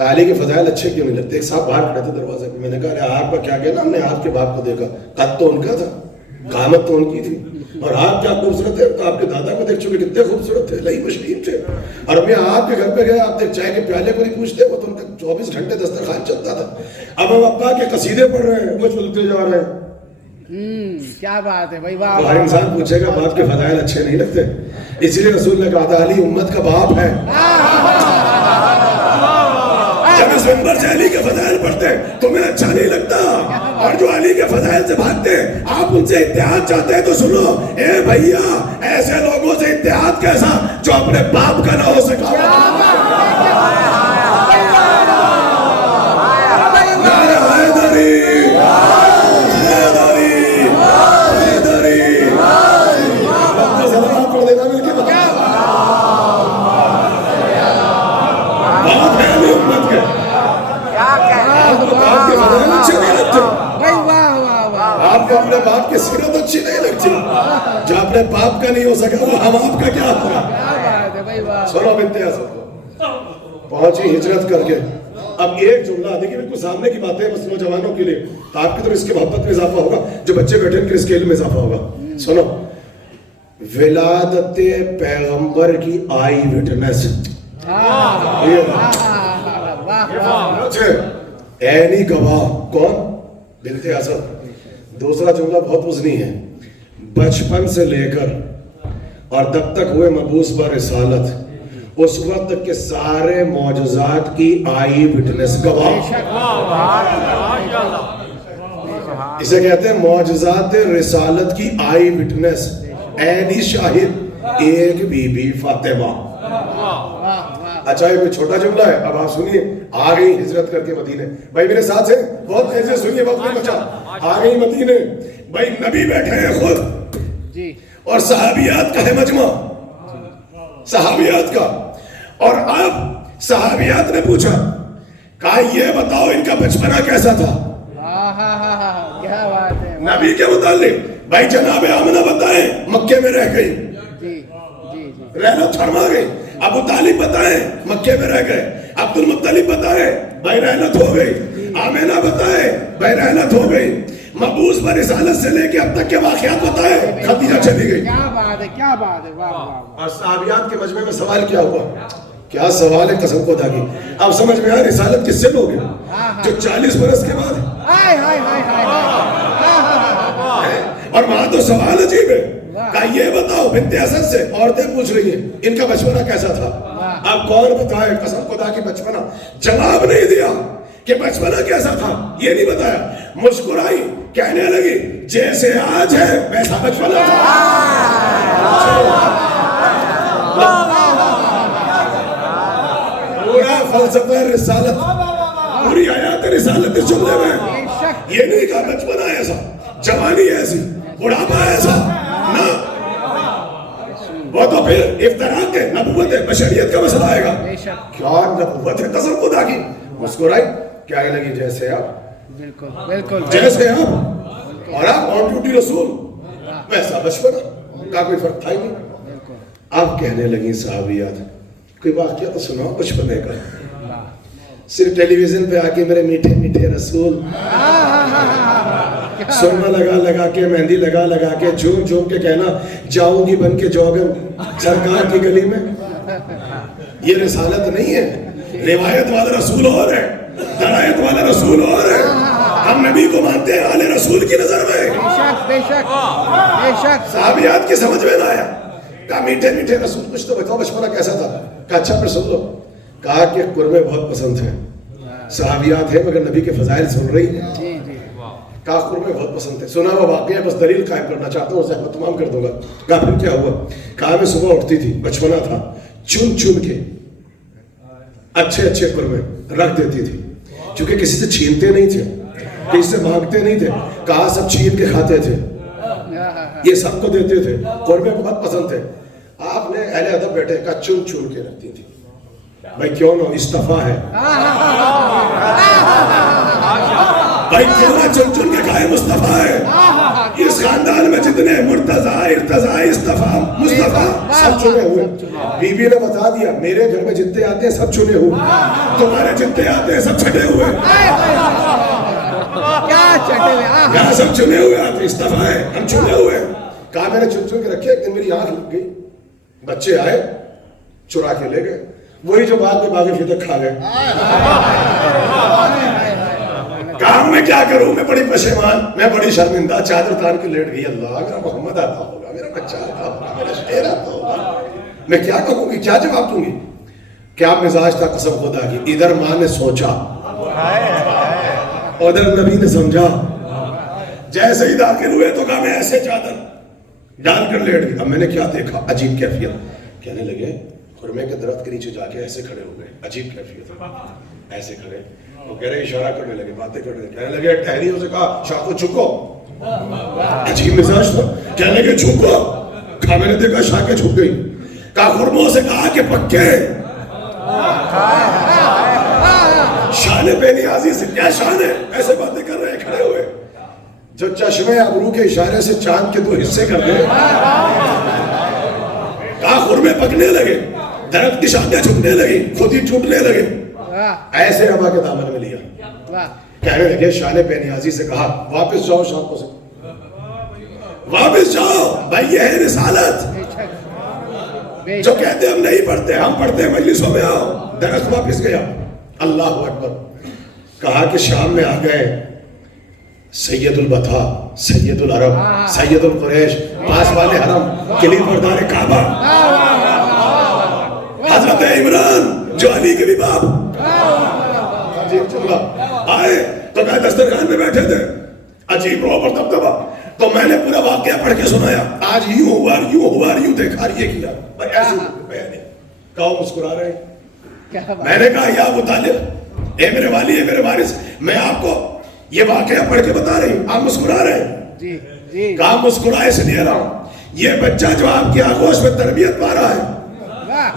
علی کے فضائل اچھے کیوں نہیں لگتے. ایک صاحب باہر کھڑے تھے دروازے پہ, میں نے کہا آپ کا کیا کہنا, ہم نے آپ کے باپ کو دیکھا, قد تو ان کا تھا, قامت تو ان کی تھی, اور آپ کیا خوبصورت ہے. تو آپ کے دادا کو دیکھ چکے کتنے خوبصورت تھے, لئی مشرین تھے. اور میں آپ کے گھر پہ گیا, آپ دیکھ چائے کے پیالے کو نہیں پوچھتے, وہ تو ان کا 24 گھنٹے دسترخوان چلتا تھا. اب ہم ابا کے قصیدے پڑھ رہے ہیں, وہ چلتے جا رہے ہیں. کیا بات ہے بھائی, واہ. تو ہر انسان پوچھے گا باپ کے فضائل اچھے نہیں لگتے, اسی لیے رسول نے کہا تھا علی امت کا باپ ہے. جب اس منبر سے علی کے فضائل پڑھتے ہیں تمہیں اچھا نہیں لگتا, اور جو علی کے فضائل سے بھاگتے ہیں آپ ان سے اتحاد چاہتے ہیں, تو سنو اے بھیا, ایسے لوگوں سے اتحاد کیسا جو اپنے باپ کا نہ ہو سکا. کو اپنے باپ کی سیرت اچھی نہیں لگتی؟ جو اپنے باپ کا نہیں ہو سکا وہ ہم آپ کا کیا ہوگا؟ کیا بات ہے بھائی واہ سنو بنت اسد پہنچی ہجرت کر کے. اب ایک جملہ دیکھیے بالکل سامنے کی باتیں بس نوجوانوں کے لیے تو آپ کی طرف اس کی محبت میں اضافہ ہوگا, جو بچے بیٹھے ان کے اس کے علم میں اضافہ ہوگا. سنو, ولادت پیغمبر کی آئی وٹنس, عینی گواہ کون؟ بنت اسد. دوسرا جملہ بہت وزنی ہے, بچپن سے لے کر اور تب تک ہوئے مبعوث بر رسالت اس وقت تک کے سارے معجزات کی آئی وٹنس گواہ. اسے کہتے ہیں معجزات رسالت کی آئی وٹنس, عینی شاہد, ایک بی بی فاطمہ. اچھا یہ کوئی چھوٹا جملہ ہے؟ اب آپ سنیے, آ گئی ہجرت کر کے مدینے. بھائی میرے ساتھ ہیں, بہت تیزی سے سنیے, وقت نہیں بچا. آ گئی مدینے, بھائی نبی بیٹھے ہیں خود جی, اور صحابیات کا ہے مجمع, صحابیات کا. اور اب صحابیات نے پوچھا, کہا یہ بتاؤ ان کا بچپنا کیسا تھا؟ کیا بات ہے نبی کے متعلق بھائی جناب آمنہ بتائیں مکے میں رہ گئی, جی جی جی رحلت فرما گئی. ابو طالب بتائیں مکے میں رہ گئے. عبد المطلب بتائیں بھائی رحلت ہو گئی. آمنہ بتائیں بھائی رحلت ہو گئی. مبعوث پر رسالت سے لے کے اب تک کے واقعات بتائیں, خدیجہ چلی گئی. کیا بات ہے, کیا بات ہے, واہ واہ. اور صحابیات کے مجمع میں سوال کیا ہوا؟ کیا سوال ہے قسم خدا کی. اب سمجھ میں آیا رسالت کس سے لوگے جو 40 برس کے بعد, ہائے ہائے ہائے ہائے, اور وہاں تو سوال عجیب ہے. کہا یہ بتاؤ بنت اسد سے, عورتیں پوچھ رہی ہیں ان کا بچپنا کیسا تھا. اب کون بتائے قسم خدا کی بچپنا؟ جواب نہیں دیا کہ بچپنا کیسا تھا, یہ نہیں بتایا. مسکرائی, کہنے لگی جیسے آج ہے ویسا بچپنا تھا. پورا فلسفہ رسالت, پوری آیات رسالت اس جملے میں. یہ نہیں کہا بچپنا ایسا, جوانی ایسی, بڑھاپا ایسا, نہ. وہ تو پھر افتراء کے نبوت بشریت کا مسئلہ آئے گا. کیا نبوت ہے قسم خدا کی. مسکرائی, کہنے لگی جیسے آپ, بالکل بالکل جیسے آپ, اور آپ آن ڈیوٹی رسول ویسا بچپنا کا کوئی فرق تھا ہی نہیں. اب کہنے لگی صحابیات, کوئی واقعہ تو سناؤ بچپنے کا. صرف ٹیلی ویژن پہ آ کے میرے میٹھے میٹھے رسول, سرما لگا لگا کے, مہندی لگا لگا کے, جھوم جھوم کے کہنا جاؤں گی بن کے جوگن سرکار کی گلی میں. یہ رسالت نہیں ہے. روایت والا رسول اور ہے, درایت والا رسول اور ہے. ہم نبی کو مانتے ہیں آل رسول کی نظر میں. بے شک بے شک. صحابیات کی سمجھ میں نہ آیا. کہا میٹھے میٹھے رسول کچھ تو بتاؤ بچپنا کیسا تھا. کہا اچھا پھر سن لو. کہا کہ قربے بہت پسند ہیں, صحابیات ہیں مگر نبی کے فضائل سن رہی ہیں. جی جی, کہا قربے بہت پسند ہے. سنا وہ واقعہ بس دلیل قائم کرنا چاہتا ہوں, اسے تمام کر دوں گا. کہا پھر کیا ہوا؟ کہا میں صبح اٹھتی تھی, بچپنا تھا, چن چن کے اچھے اچھے قربے رکھ دیتی تھی, چونکہ کسی سے چھینتے نہیں تھے, کسی سے مانگتے نہیں تھے. کہا سب چھین کے کھاتے تھے, یہ سب کو دیتے تھے. قربے بہت پسند تھے. آپ نے اہل ادب بیٹھے, کہا چن چن کے رکھتی تھی. بھائی کیوں نہ اصطفیٰ ہے, بھائی کیوں نہ چن چن کے کھائے, مصطفیٰ ہے. اس خاندان میں جتنے مرتضیٰ, ارتضیٰ, اصطفیٰ, مصطفیٰ سب چنے ہوئے. بی بی نے بتا دیا میرے گھر میں جتنے آتے ہیں سب چنے ہوئے, تمہارے جتنے آتے ہیں سب چھٹے ہوئے. کیا چٹے ہوئے, یہاں سب چنے ہوئے آتے, اصطفیٰ ہے, ہم چنے ہوئے. کہا میں نے چن چن کے رکھے. ایک دن میری آنکھ لگ گئی, بچے آئے چرا کے لے گئے, وہی جو بعد میں باغ فیدق کھا گئے. کام میں کیا کروں, میں بڑی پشیمان, میں بڑی شرمندہ, چادر تان کے لیٹ گئی. اللہ میرا محمد آتا ہوگا, میرا بچہ آتا ہوگا, میرا شیر آتا ہوگا, میں کیا کہوں گی, کیا جواب دوں گی. کیا مزاج تھا قسم خدا کی. ادھر ماں نے سوچا, ادھر نبی نے سمجھا. جیسے ہی داخل ہوئے تو کہا میں ایسے چادر ڈال کر لیٹ گئی. اب میں نے کیا دیکھا, عجیب کیفیت. کہنے لگے خرمے کے درخت کے نیچے جا کے ایسے کھڑے ہو گئے, عجیب کیفیت, ایسے کھڑے. وہ کہہ رہے اشارہ کرنے لگے, باتیں کرنے لگے. کہنے لگے ٹہریوں سے کہا شاہ کو جھکو, عجیب مزاج تھا. کہنے لگے جھکو, کہا میں نے دیکھا شاہ کے جھک گئی. کہا خرموں سے کہا کہ پکے. شاہ نے بے نیازی سے, کیا شاہ نے ایسے باتیں کر رہے کھڑے ہوئے. جو چشمے ابرو کے اشارے سے چاند کے 2 حصے کر دے، کہاں خرمے پکنے لگے، درخت کی شاخیں جھکنے لگی، خود ہی ٹوٹنے لگے، ایسے ابا کے دامن میں لیا. کہنے لگے شان بے نیازی سے کہا واپس جاؤ شاخوں سے، واپس جاؤ. بھائی یہ ہے رسالت. جو کہتے ہم نہیں پڑھتے، ہم پڑھتے مجلسوں میں آؤ. درخت واپس گیا. اللہ اکبر. کہا کہ شام میں آ گئے سید البطا، سید العرب، سید القریش، پاس والے حرم، کلید بردار کعبہ، حضرت عمران جو علی کے بھی باپ. آئے تو کہا دسترخوان میں بیٹھے تھے، عجیب روب اور دبدبا. تو میں نے پورا واقعہ پڑھ کے سنایا. آج یوں ہوا، یوں ہوا، یوں دیکھا، یہ کیا. پر ایسے بیان نہیں. کہا مسکرا رہے ہیں. میں نے کہا یا ابو طالب، اے میرے والی، اے میرے وارث، میں آپ کو یہ واقعہ پڑھ کے بتا رہی ہوں، آپ مسکرا رہے ہیں. کہا مسکرا اس لیے رہا ہوں، یہ بچہ جو آپ کی آغوش میں تربیت پا رہا ہے،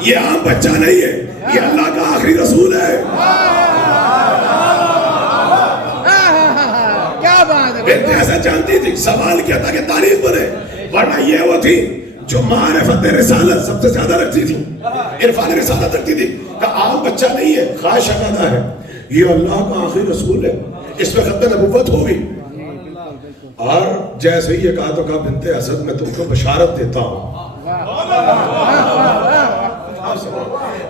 یہ عام بچہ نہیں ہے، یہ اللہ کا آخری رسول ہے. بنت ایسا جانتی تھی، سوال کیا تھا کہ تاریخ بنے، ورنہ یہ وہ تھی جو معرفت رسالت سب سے زیادہ رکھتی تھی، عرفان رسالت رکھتی تھی. کہ عام بچہ نہیں ہے، خواہش شہادہ ہے، یہ اللہ کا آخری رسول ہے، اس میں ختم نبوت ہوگی. اور جیسے ہی یہ کہا تو کہا بنت اسد میں تم کو بشارت دیتا ہوں.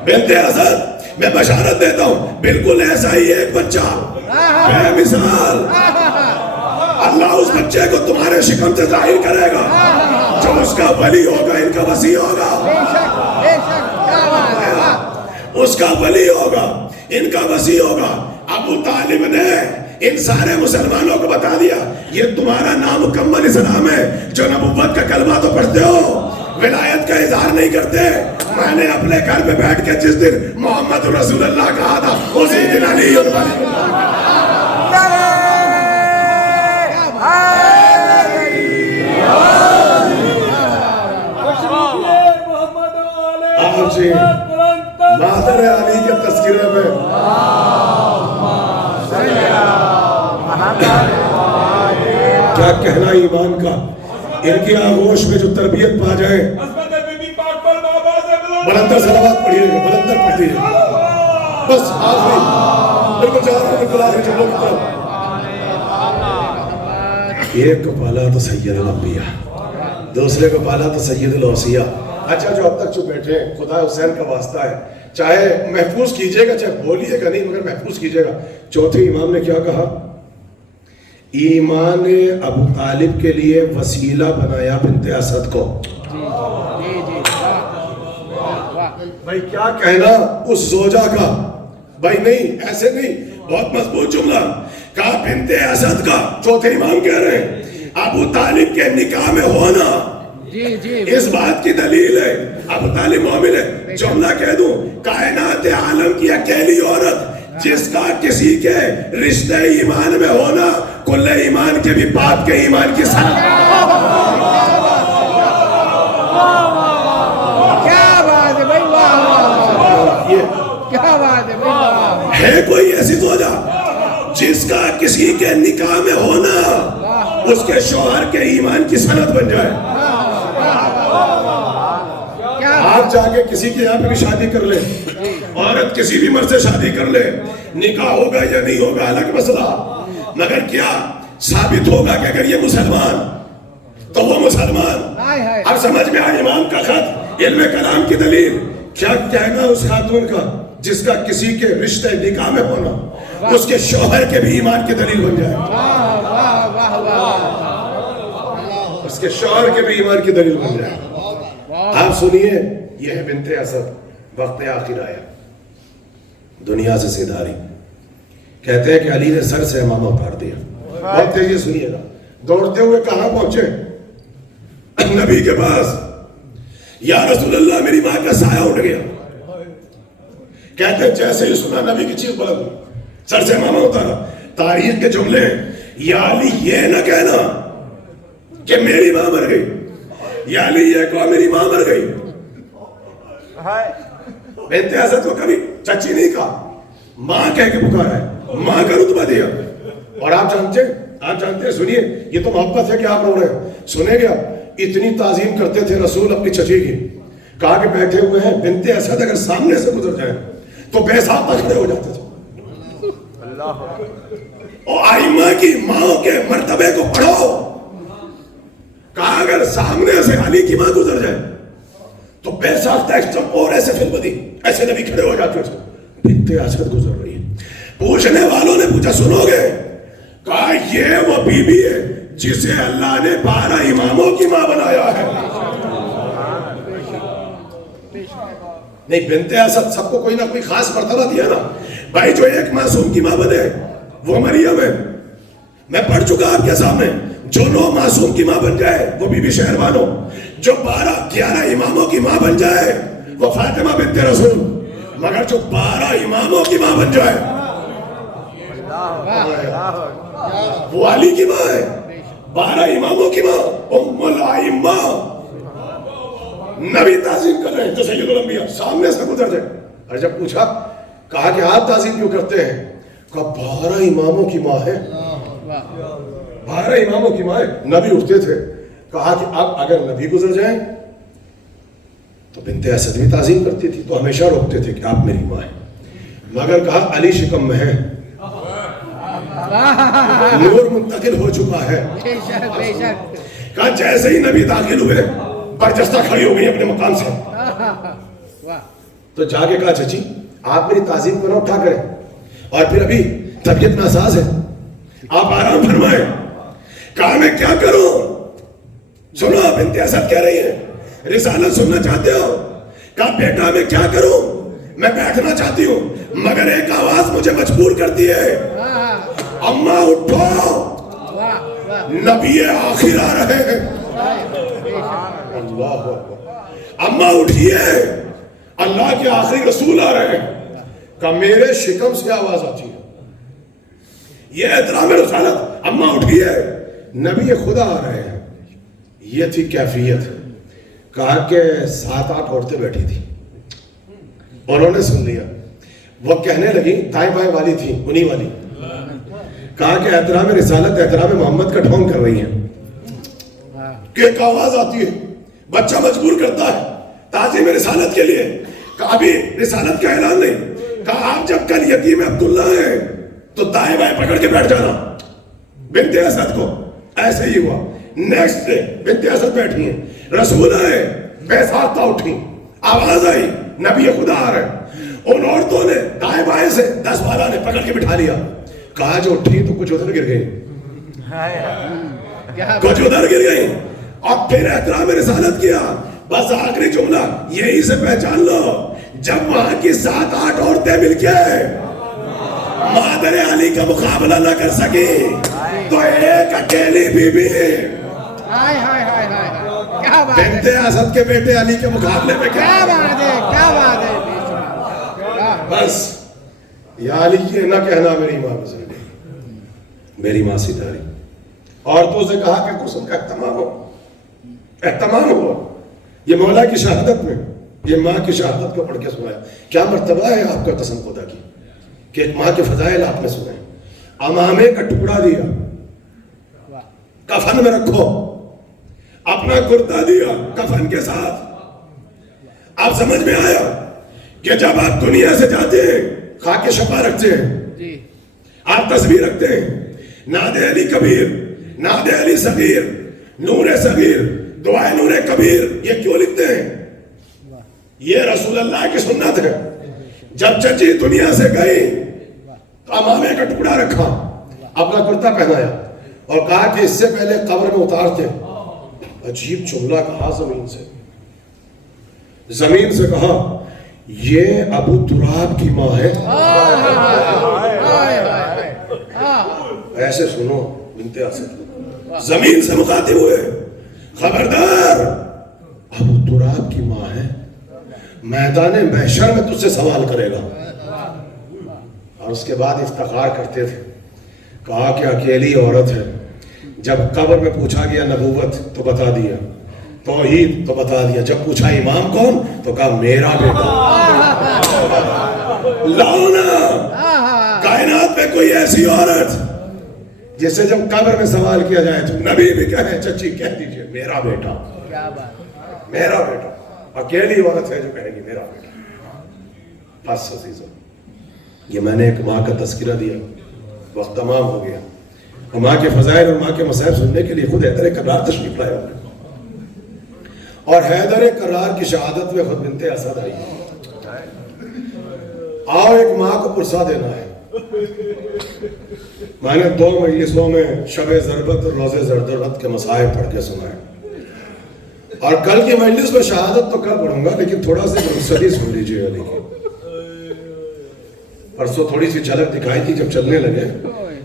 بنت اسد میں بشارت دیتا ہوں، بالکل ایسا ہی ایک بچہ بے مثال اللہ اس بچے کو تمہارے شکم سے ظاہر کرے گا، جو اس کا ولی ہوگا، ان کا وسیع ہوگا. اس کا ولی ہوگا، ان کا وسیع ہوگا. ابو طالب نے ان سارے مسلمانوں کو بتا دیا یہ تمہارا نامکمل اسلام ہے، جو نبوت کا کلمہ تو پڑھتے ہو، ولایت کا اظہار نہیں کرتے. میں نے اپنے گھر پہ بیٹھ کے جس دن محمد رسول اللہ کہا تھا، اسی دن علی مادر علی کے تذکرے میں کیا کہنا ایمان کا. ان کی آغوش میں جو تربیت پا جائے، بلندر صلوات پڑھیے گا، بلندر پڑھیے گا. بس آخری بالکل جا رہا بالکل آخری جملوں کی طرف. ایک کو پالا تو سید الانبیاء، دوسرے کو پالا تو سید الاوصیاء. اچھا جو اب تک جو بیٹھے ہیں، خدا حسین کا واسطہ ہے، چاہے محفوظ کیجئے گا، چاہے بولیے گا نہیں، مگر محفوظ کیجئے گا. چوتھے امام نے کیا کہا؟ ایمان ابو طالب کے لیے وسیلہ بنایا بنت اسد کو. بھائی کیا کہنا اس زوجہ کا. بھائی نہیں، ایسے نہیں، بہت مضبوط جملہ. کہا بنت اسد کا. چوتھے امام کہہ رہے ہیں ابو طالب کے نکاح میں ہونا اس بات کی دلیل ہے ابو طالب مومن ہے. جملہ کہہ دوں، کائنات عالم کی اکیلی عورت جس کا کسی کے رشتے ایمان میں ہونا کل ایمان کے بھی باپ کے ایمان کی ساتھ. کیا بات ہے بھائی، کیا بات ہے بھائی. ہے کوئی ایسی زوجہ جس کا کسی کے نکاح میں ہونا اس کے شوہر کے ایمان کی سند بن جائے؟ آپ جا کے کسی کے یہاں پہ بھی شادی کر لے، عورت کسی بھی مرد سے شادی کر لے، نکاح ہوگا یا نہیں ہوگا الگ مسئلہ، مگر کیا ثابت ہوگا کہ اگر یہ مسلمان تو وہ مسلمان. اب سمجھ میں آئے امام کا خط، علم کلام کی دلیل. کیا کہنا اس خاتون کا جس کا کسی کے رشتے نکاح میں ہونا اس کے شوہر کے بھی ایمان کی دلیل بن جائے، اس کے شوہر کے بھی ایمان کی دلیل بن جائے. آپ سنیے، یہ ہے بنت اسد. وقت آخر آیا، دنیا سے سیدھاری. کہتے ہیں کہ علی نے سر سے امامہ اتار دیا. بہت تیزی سنیے گا. دوڑتے ہوئے کہاں پہنچے؟ نبی کے پاس. یا رسول اللہ میری ماں کا سایہ اٹھ گیا. کہتے ہیں جیسے ہی سنا نبی کی چیز بلند ہوئی، سر سے امامہ اتارا. تاریخ کے جملے ہیں، یا علی یہ نہ کہنا کہ میری ماں مر گئی، یا علی یہ کہو میری ماں مر گئی. بنت اسد کو کبھی چچی نہیں کہا، ماں کہہ کے پکارا ہے، ماں کا رتبہ دیا. اور آپ جانتے ہیں آپ جانتے ہیں, سنیے, یہ تو محبت ہے کہ آپ رو رہے ہیں. سنے گیا, اتنی تعظیم کرتے تھے رسول اپنی چچی کی, کہا کہ بیٹھے ہوئے ہیں بنت اسد اگر سامنے سے گزر جائیں تو بے ساتھ کھڑے ہو جاتے تھے. اور آئمہ کی ماں کے مرتبے کو پڑھو. کہا اگر سامنے سے علی کی ماں گزر جائے تو بے ساتھ اور ایسے پھر بدی ایسے نبی کھڑے ہو جاتے تھے. بنت اسد گزر رہی ہے. پوچھنے والوں نے پوچھا سنو گے؟ کہا یہ وہ بی بی ہے جسے اللہ نے 12 اماموں کی ماں بنایا ہے. نہیں, بنت اسد سب کو کوئی نہ کوئی خاص مرتبہ دیا نا بھائی. جو ایک معصوم کی ماں بنے وہ مریم ہے. میں پڑھ چکا آپ کے سامنے. جو 9 معصوم کی ماں بن جائے وہ بی بی شہربانو. جو 11 اماموں کی ماں بن جائے وہ فاطمہ بنت رسول. مگر جو 12 اماموں کی ماں بن جائے وہ علی کی ماں ہے. 12 اماموں کی ماں ام الائمہ. نبی تعظیم کر رہے ہیں جو سید الانبیاء سامنے سے گزر جائے. اور جب پوچھا, کہا کہ آپ تعظیم کیوں کرتے ہیں؟ کہا 12 اماموں کی ماں ہے. 12 اماموں کی ماں ہے. نبی اٹھتے تھے. کہا کہ اب اگر نبی گزر جائیں تو بنت اسد بھی تعظیم کرتی تھی تو ہمیشہ روکتے تھے کہ آپ میری ماں ہیں. مگر کہا علی شکم میں ہے, نور منتقل ہو چکا ہے. بے شک. کہا جیسے ہی نبی داخل ہوئے برجستہ کھڑی ہو گئی اپنے مقام سے. تو جا کے کہا چچی آپ میری تعظیم کو نہ اٹھا کریں, اور پھر ابھی طبیعت ناساز ہے, آپ آرام فرمائیں. کہا میں کیا کروں؟ سنو, بنت اسد کہہ رہی ہے رسالت سننا چاہتے ہو؟ کہا بیٹا میں کیا کروں, میں بیٹھنا چاہتی ہوں مگر ایک آواز مجھے مجبور کرتی ہے, اماں اٹھو, نبی آخر آ رہے ہیں. اللہ اماں اٹھیے, اللہ کے آخری رسول آ رہے ہیں. کہ میرے شکم سے آواز آتی ہے. یہ احترام رسالت. اماں اٹھیے, نبی خدا آ رہے ہیں. یہ تھی کیفیت. کہا کہ 7-8 عورتیں بیٹھی تھی, انہوں نے سن لیا. وہ کہنے لگی, دائیں بائیں والی تھی انہی والی. کہا کہ احترام رسالت احترام محمد کا ڈھونگ کر رہی ہیں. کہ ایک آواز آتی ہے, بچہ مجبور کرتا ہے تعظیم رسالت کے لیے. کہا ابھی رسالت کا اعلان نہیں. کہا آپ جب کل یتیم عبداللہ ہیں تو دائیں بائیں پکڑ کے بیٹھ جانا. بنت اسد کو ایسے ہی ہوا. نیکسٹ ڈے بنت اسد بیٹھی ہیں, رسول آئے, بے ساتھ اٹھی, آواز آئی نبی خدا آ رہے ہیں. ان عورتوں نے دائیں بائیں سے 10 والا نے پکڑ کے بٹھا لیا. کہا جو اٹھی تو کچھ ادھر گر گئی, کچھ ادھر گر گئی. اور پھر احترام رسالت کیا. بس آخری جملہ یہی سے پہچان لو, جب وہاں کی 7-8 عورتیں مل کے مادر علی کا مقابلہ نہ کر سکی تو ایک اکیلی بی بی بنت اسد کے بیٹے علی کے مقابلے میں کیا بات ہے, کیا بات ہے. بس یا علی یہ نہ کہنا میری ماں گزر گئی, میری ماں ستاری. عورتوں سے کہا کہ قسم کا اہتمام ہو. یہ مولا کی شہادت میں یہ ماں کی شہادت کو پڑھ کے سنایا. کیا مرتبہ ہے آپ کا قسم خدا کی کہ ایک ماں کے فضائل آپ نے سنے. امامے کا ٹکڑا دیا, کفن میں رکھو, اپنا کرتا دیا کفن کے ساتھ. آپ سمجھ میں آیا کہ جب آپ دنیا سے جاتے ہیں خاک شفا رکھتے ہیں, آپ تصویر رکھتے ہیں, ناد علی کبیر, ناد علی صغیر, نور صغیر, دعائے نور کبیر, یہ کیوں لکھتے ہیں؟ یہ رسول اللہ کی سنت ہے. جب چچی دنیا سے گئی تو امامے کا ٹکڑا رکھا, اپنا کرتا پہنایا اور کہا کہ اس سے پہلے قبر میں اتارتے. عجیب جملہ کہا زمین سے کہا یہ ابو تراب کی ماں ہے. ایسے سنو بنت اسد, زمین سے مخاطب ہوئے, خبردار ابو تراب کی ماں ہے, میدان محشر میں تجھ سے سوال کرے گا. اور اس کے بعد افتخار کرتے تھے, کہا کہ اکیلی عورت ہے. جب قبر میں پوچھا گیا نبوت تو بتا دیا, توحید تو بتا دیا. جب پوچھا امام کون تو کہا میرا بیٹا. لاؤ نا کائنات میں کوئی ایسی عورت جسے جب قبر میں سوال کیا جائے تو نبی بھی کہے چچی کہہ دیجئے میرا بیٹا، کیا بات، میرا بیٹا. اکیلی عورت ہے جو کہے گی میرا بیٹا. بس عزیزو، یہ میں نے ایک ماں کا تذکرہ دیا، وقت تمام ہو گیا. اور ماں کے فضائل اور ماں کے مسائل سننے کے لیے خود حیدر کرار تشریف لائے ہوئے، اور حیدر کرار کی شہادت میں خود بنت اسد آئی. آؤ ایک ماں کو پرسا دینا ہے. میں نے 2 مجلسوں میں شب ضربت اور روزے زردرت کے مصائب پڑھ کے سنا ہے، اور کل کی مجلس میں شہادت تو کل پڑھوں گا، لیکن تھوڑا سا رخصتی سن لیجیے علی کی. پرسوں تھوڑی سی جھلک دکھائی تھی جب چلنے لگے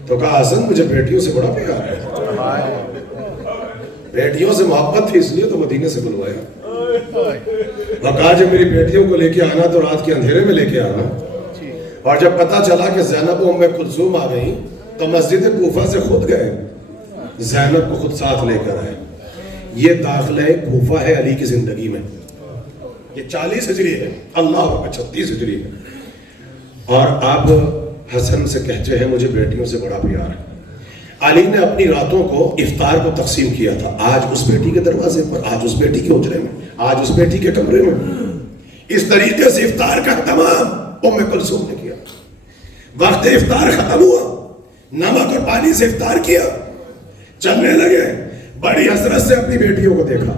تو کہا حسن مجھے بیٹیوں سے بڑا پیار ہے، بیٹیوں سے محبت تھی اس لیے تو مدینے سے بلوایا. اور کہا جب میری بیٹیوں کو لے کے آنا تو رات کے اندھیرے میں لے کے آنا. اور جب پتا چلا کہ زینب و ام کلثوم آ گئی تو مسجد کوفہ سے خود گئے، زینب کو خود ساتھ لے کر آئے. یہ داخلہ کوفہ ہے علی کی زندگی میں. یہ 40 ہجری ہے، اللہ کا 36 ہجری ہے. اور اب حسن سے کہتے ہیں مجھے بیٹیوں سے بڑا پیار ہے. علی نے اپنی راتوں کو افطار کو تقسیم کیا تھا، آج اس بیٹی کے دروازے پر، آج اس بیٹی کے حجرے میں، آج اس بیٹی کے کمرے میں. اس طریقے سے افطار کا اہتمام ام کلثوم نے کیا. وقت افطار ختم ہوا، نمک اور پانی سے افطار کیا، چلنے لگے. بڑی حسرت سے اپنی بیٹیوں کو دیکھا.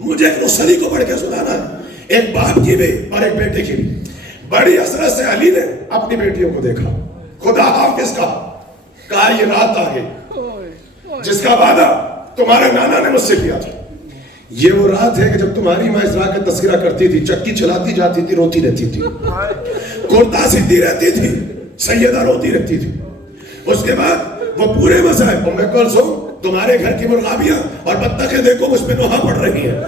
مجھے ایک رخصتی کو پڑھ کے سنانا ہے، ایک باپ کی بھی اور ایک بیٹے کی بھی. بڑی حسرت سے علی نے اپنی بیٹیوں کو دیکھا. خدا حافظ کہا یہ رات آ گئی جس کا وعدہ تمہارے نانا نے مجھ سے کیا تھا. یہ وہ رات ہے کہ جب تمہاری ماں اس رات کا تذکرہ کرتی تھی، چکی چلاتی جاتی تھی، روتی رہتی تھی، کرتا سیدھی رہتی تھی، سیدہ روتی رہتی تھی. اس کے بعد وہ پورے مسائل، ام کلثوم تمہارے گھر کی مرغابیاں اور بطخیں دیکھو مجھ پہ نوحہ پڑ رہی ہیں.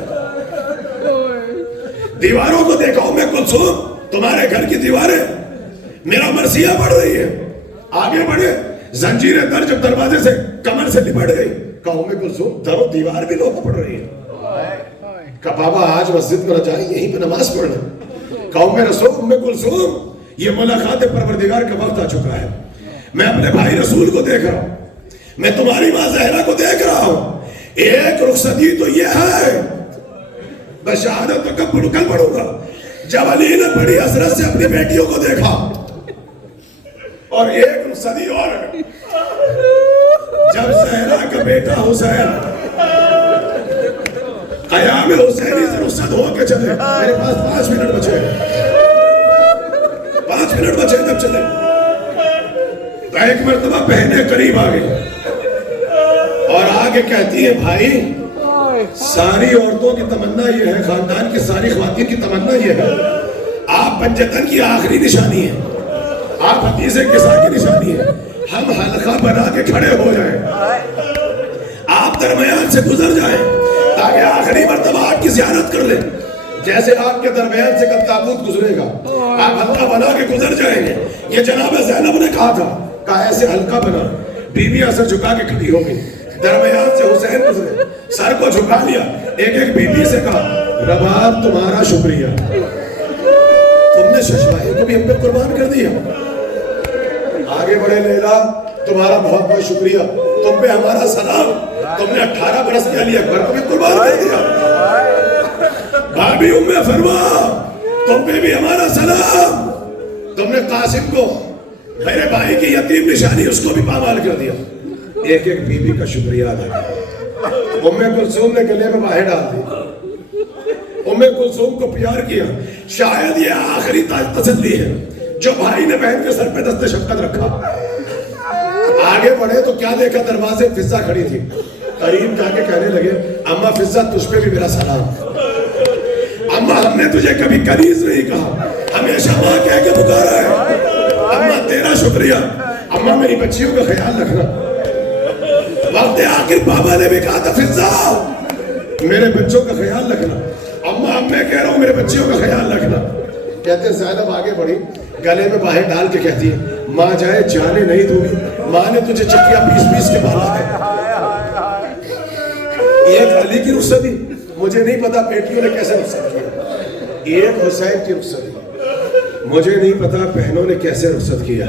دیواروں کو دیکھو ام کلثوم تمہارے گھر کی دیواریں میرا مرثیہ پڑ رہی ہے. آگے بڑھے، زنجیریں در جب دروازے سے کمر سے لپٹ گئی، کہا ام کلثوم در و دیوار بھی نوحہ پڑ رہی ہے. کہا بابا آج مسجد میں نہ جائیں، یہیں پہ نماز پڑھنا. کہا ام کلثوم یہ ملاقات پروردگار کا وقت آ چکا ہے. میں اپنے بھائی رسول کو دیکھ رہا ہوں، میں تمہاری ماں زہرا کو دیکھ رہا ہوں. ایک رخصتی تو یہ ہے، میں شہادت تو کل پڑھوں گا. جب علی نے بڑی حسرت سے اپنی بیٹیوں کو دیکھا، اور ایک رخصتی اور ہے، جب زہرا کا بیٹا حسین قیام حسینی سے رخصت ہو کے چلے، میرے پاس 5 منٹ بچے، 5 منٹ بچے تب چلے، تو ایک مرتبہ بہنیں قریب آ گئی اور آگے کہتی ہیں بھائی ساری عورتوں کی تمنا یہ ہے، خاندان کی ساری خواتین کی تمنا یہ ہے، آپ پنجتن کی آخری نشانی ہے، آپ حدیث کسا کی نشانی ہے، ہم حلقہ بنا کے کھڑے ہو جائیں، آپ درمیان سے گزر جائیں تاکہ آخری مرتبہ آپ کی زیارت کر لیں. جیسے آپ کے درمیان سے کل تابوت گزرے گا، آپ حلقہ بنا کے گزر جائیں گے. یہ جناب زینب نے کہا تھا، کہا ایسے حلقہ بنا. بی بی سر جھکا کے کھڑی ہو گئی، درمیان سے حسین گزرے، سر کو جھکا لیا. ایک بی بی سے کہا رباب تمہارا شکریہ، تم نے ششماہی کو بھی ہم پہ قربان کر دیا. آگے بڑھے لیلا تمہارا بہت بہت شکریہ، تم پہ ہمارا سلام، تم نے 18 برس کے علی اکبر کو بھی قربان کر دیا. بھابی ام فرما تم پہ بھی ہمارا سلام، تم نے قاسم کو میرے بھائی کی یتیم نشانی اس کو بھی پامال کر دیا. ایک ایک بی بی کا شکریہ ادا کیا. ام کلثوم نے گلے میں باہیں ڈال دی، ام کلثوم کو پیار کیا. شاید یہ آخری تسلی ہے جو بھائی نے بہن کے سر پہ دست شفقت رکھا. آگے بڑھے تو کیا دیکھا، دروازے فضا کھڑی تھی. قریب جا کے کہنے لگے اماں فضا تجھ پہ بھی میرا سلام. اماں ہم نے تجھے کبھی کنیز نہیں کہا، ہمیشہ ماں کہہ کے پکارا ہے. اماں تیرا شکریہ، اماں میری بچیوں کا خیال رکھنا. وقت آخر بابا نے بھی کہا تھا فضا میرے بچوں کا خیال رکھنا. اماں میں کہہ رہا ہوں میرے بچیوں کا خیال رکھنا. کہتے ہیں زینب آگے بڑھی، گلے میں باہیں ڈال کے کہتی ہے ماں جائے جانے نہیں دوں گی، ماں نے تجھے چکیا پیس کے پالا ہے. ایک علی کی رخصتی، مجھے نہیں پتا بیٹیوں نے کیسے رخصت کیا. ایک حسین کی رخصتی، مجھے نہیں پتا بہنوں نے کیسے رخصت کیا.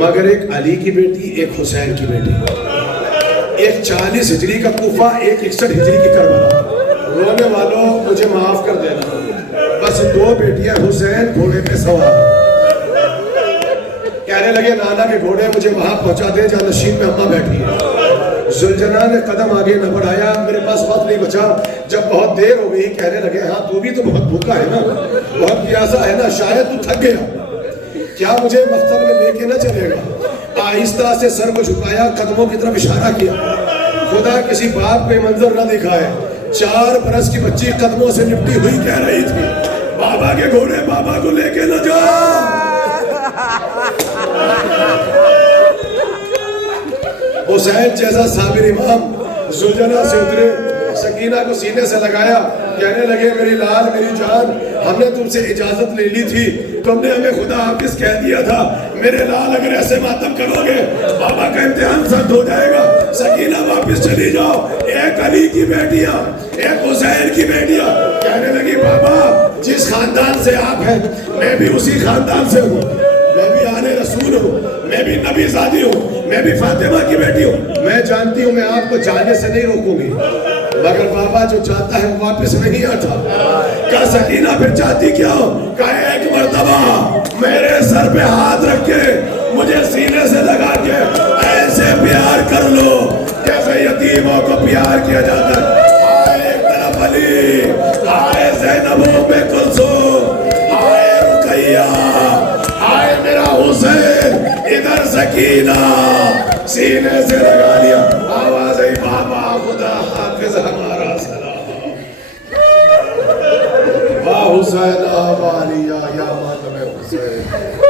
مگر ایک علی کی بیٹی، ایک حسین کی بیٹی، ایک 40 ہجری کا کوفہ، ایک 61 ہجری کی کربلا. رونے والوں مجھے معاف کر دینا، بس 2 بیٹیاں حسین گھوڑے پہ سوار. کہنے لگے نانا کے گھوڑے مجھے وہاں پہنچا دے جہاں نشین میں اماں بیٹھی ہے. زلجنا نے قدم آگے نہ بڑھایا، میرے پاس وقت نہیں بچا. جب بہت دیر ہو گئی کہنے لگے ہاں تو بھی تو بہت بھوکا ہے نا، بہت پیاسا ہے نا، شاید تو تھک گیا، کیا مجھے مقتل میں لے کے نہ چلے گا؟ آہستہ سے سر کو جھکایا، قدموں کی طرف اشارہ کیا. خدا کسی باپ کو یہ منظر نہ دکھائے. 4 برس کی بچی قدموں سے لپٹی ہوئی کہہ رہی تھی بابا کے گھوڑے بابا کو لے کے نہ جاؤ. حسین جیسا صابر امام زلجنا سے اترے، سکینہ کو سینے سے لگایا، کہنے لگے میری لال میری جان، ہم نے تم سے اجازت لے لی تھی، تم نے ہمیں خدا حافظ کہہ دیا تھا، میرے لال اگر ایسے ماتم کرو گے بابا کا امتحان سخت ہو جائے گا. سکینہ واپس چلی جاؤ. ایک علی کی بیٹیاں، ایک حسین کی بیٹیاں کہنے لگی بابا جس خاندان سے آپ ہیں میں بھی اسی خاندان سے ہوں، میں بھی آل رسول ہوں، میں بھی نبی زادی ہوں، میں بھی فاطمہ کی بیٹی ہوں. میں جانتی ہوں میں آپ کو جانے سے نہیں روکوں گی، مگر بابا جو چاہتا ہے وہ واپس نہیں آتا. کہا سکینہ پھر چاہتی کیا ہو؟ کہا ایک مرتبہ میرے سر پہ ہاتھ رکھ کے مجھے سینے سے لگا کے ایسے پیار کر لو جیسے یتیموں کو پیار کیا جاتا ہے. ہائے ایک طرف علی، ہائے زینب ام کلثوم، ہائے رقیہ، ہائے میرا حسین، ادھر سکینہ سینے سے لگا لیا. آواز آئی بابا خدا حافظ ہمارا سلام. واہ حسین آبانیہ یا ماتم حسین.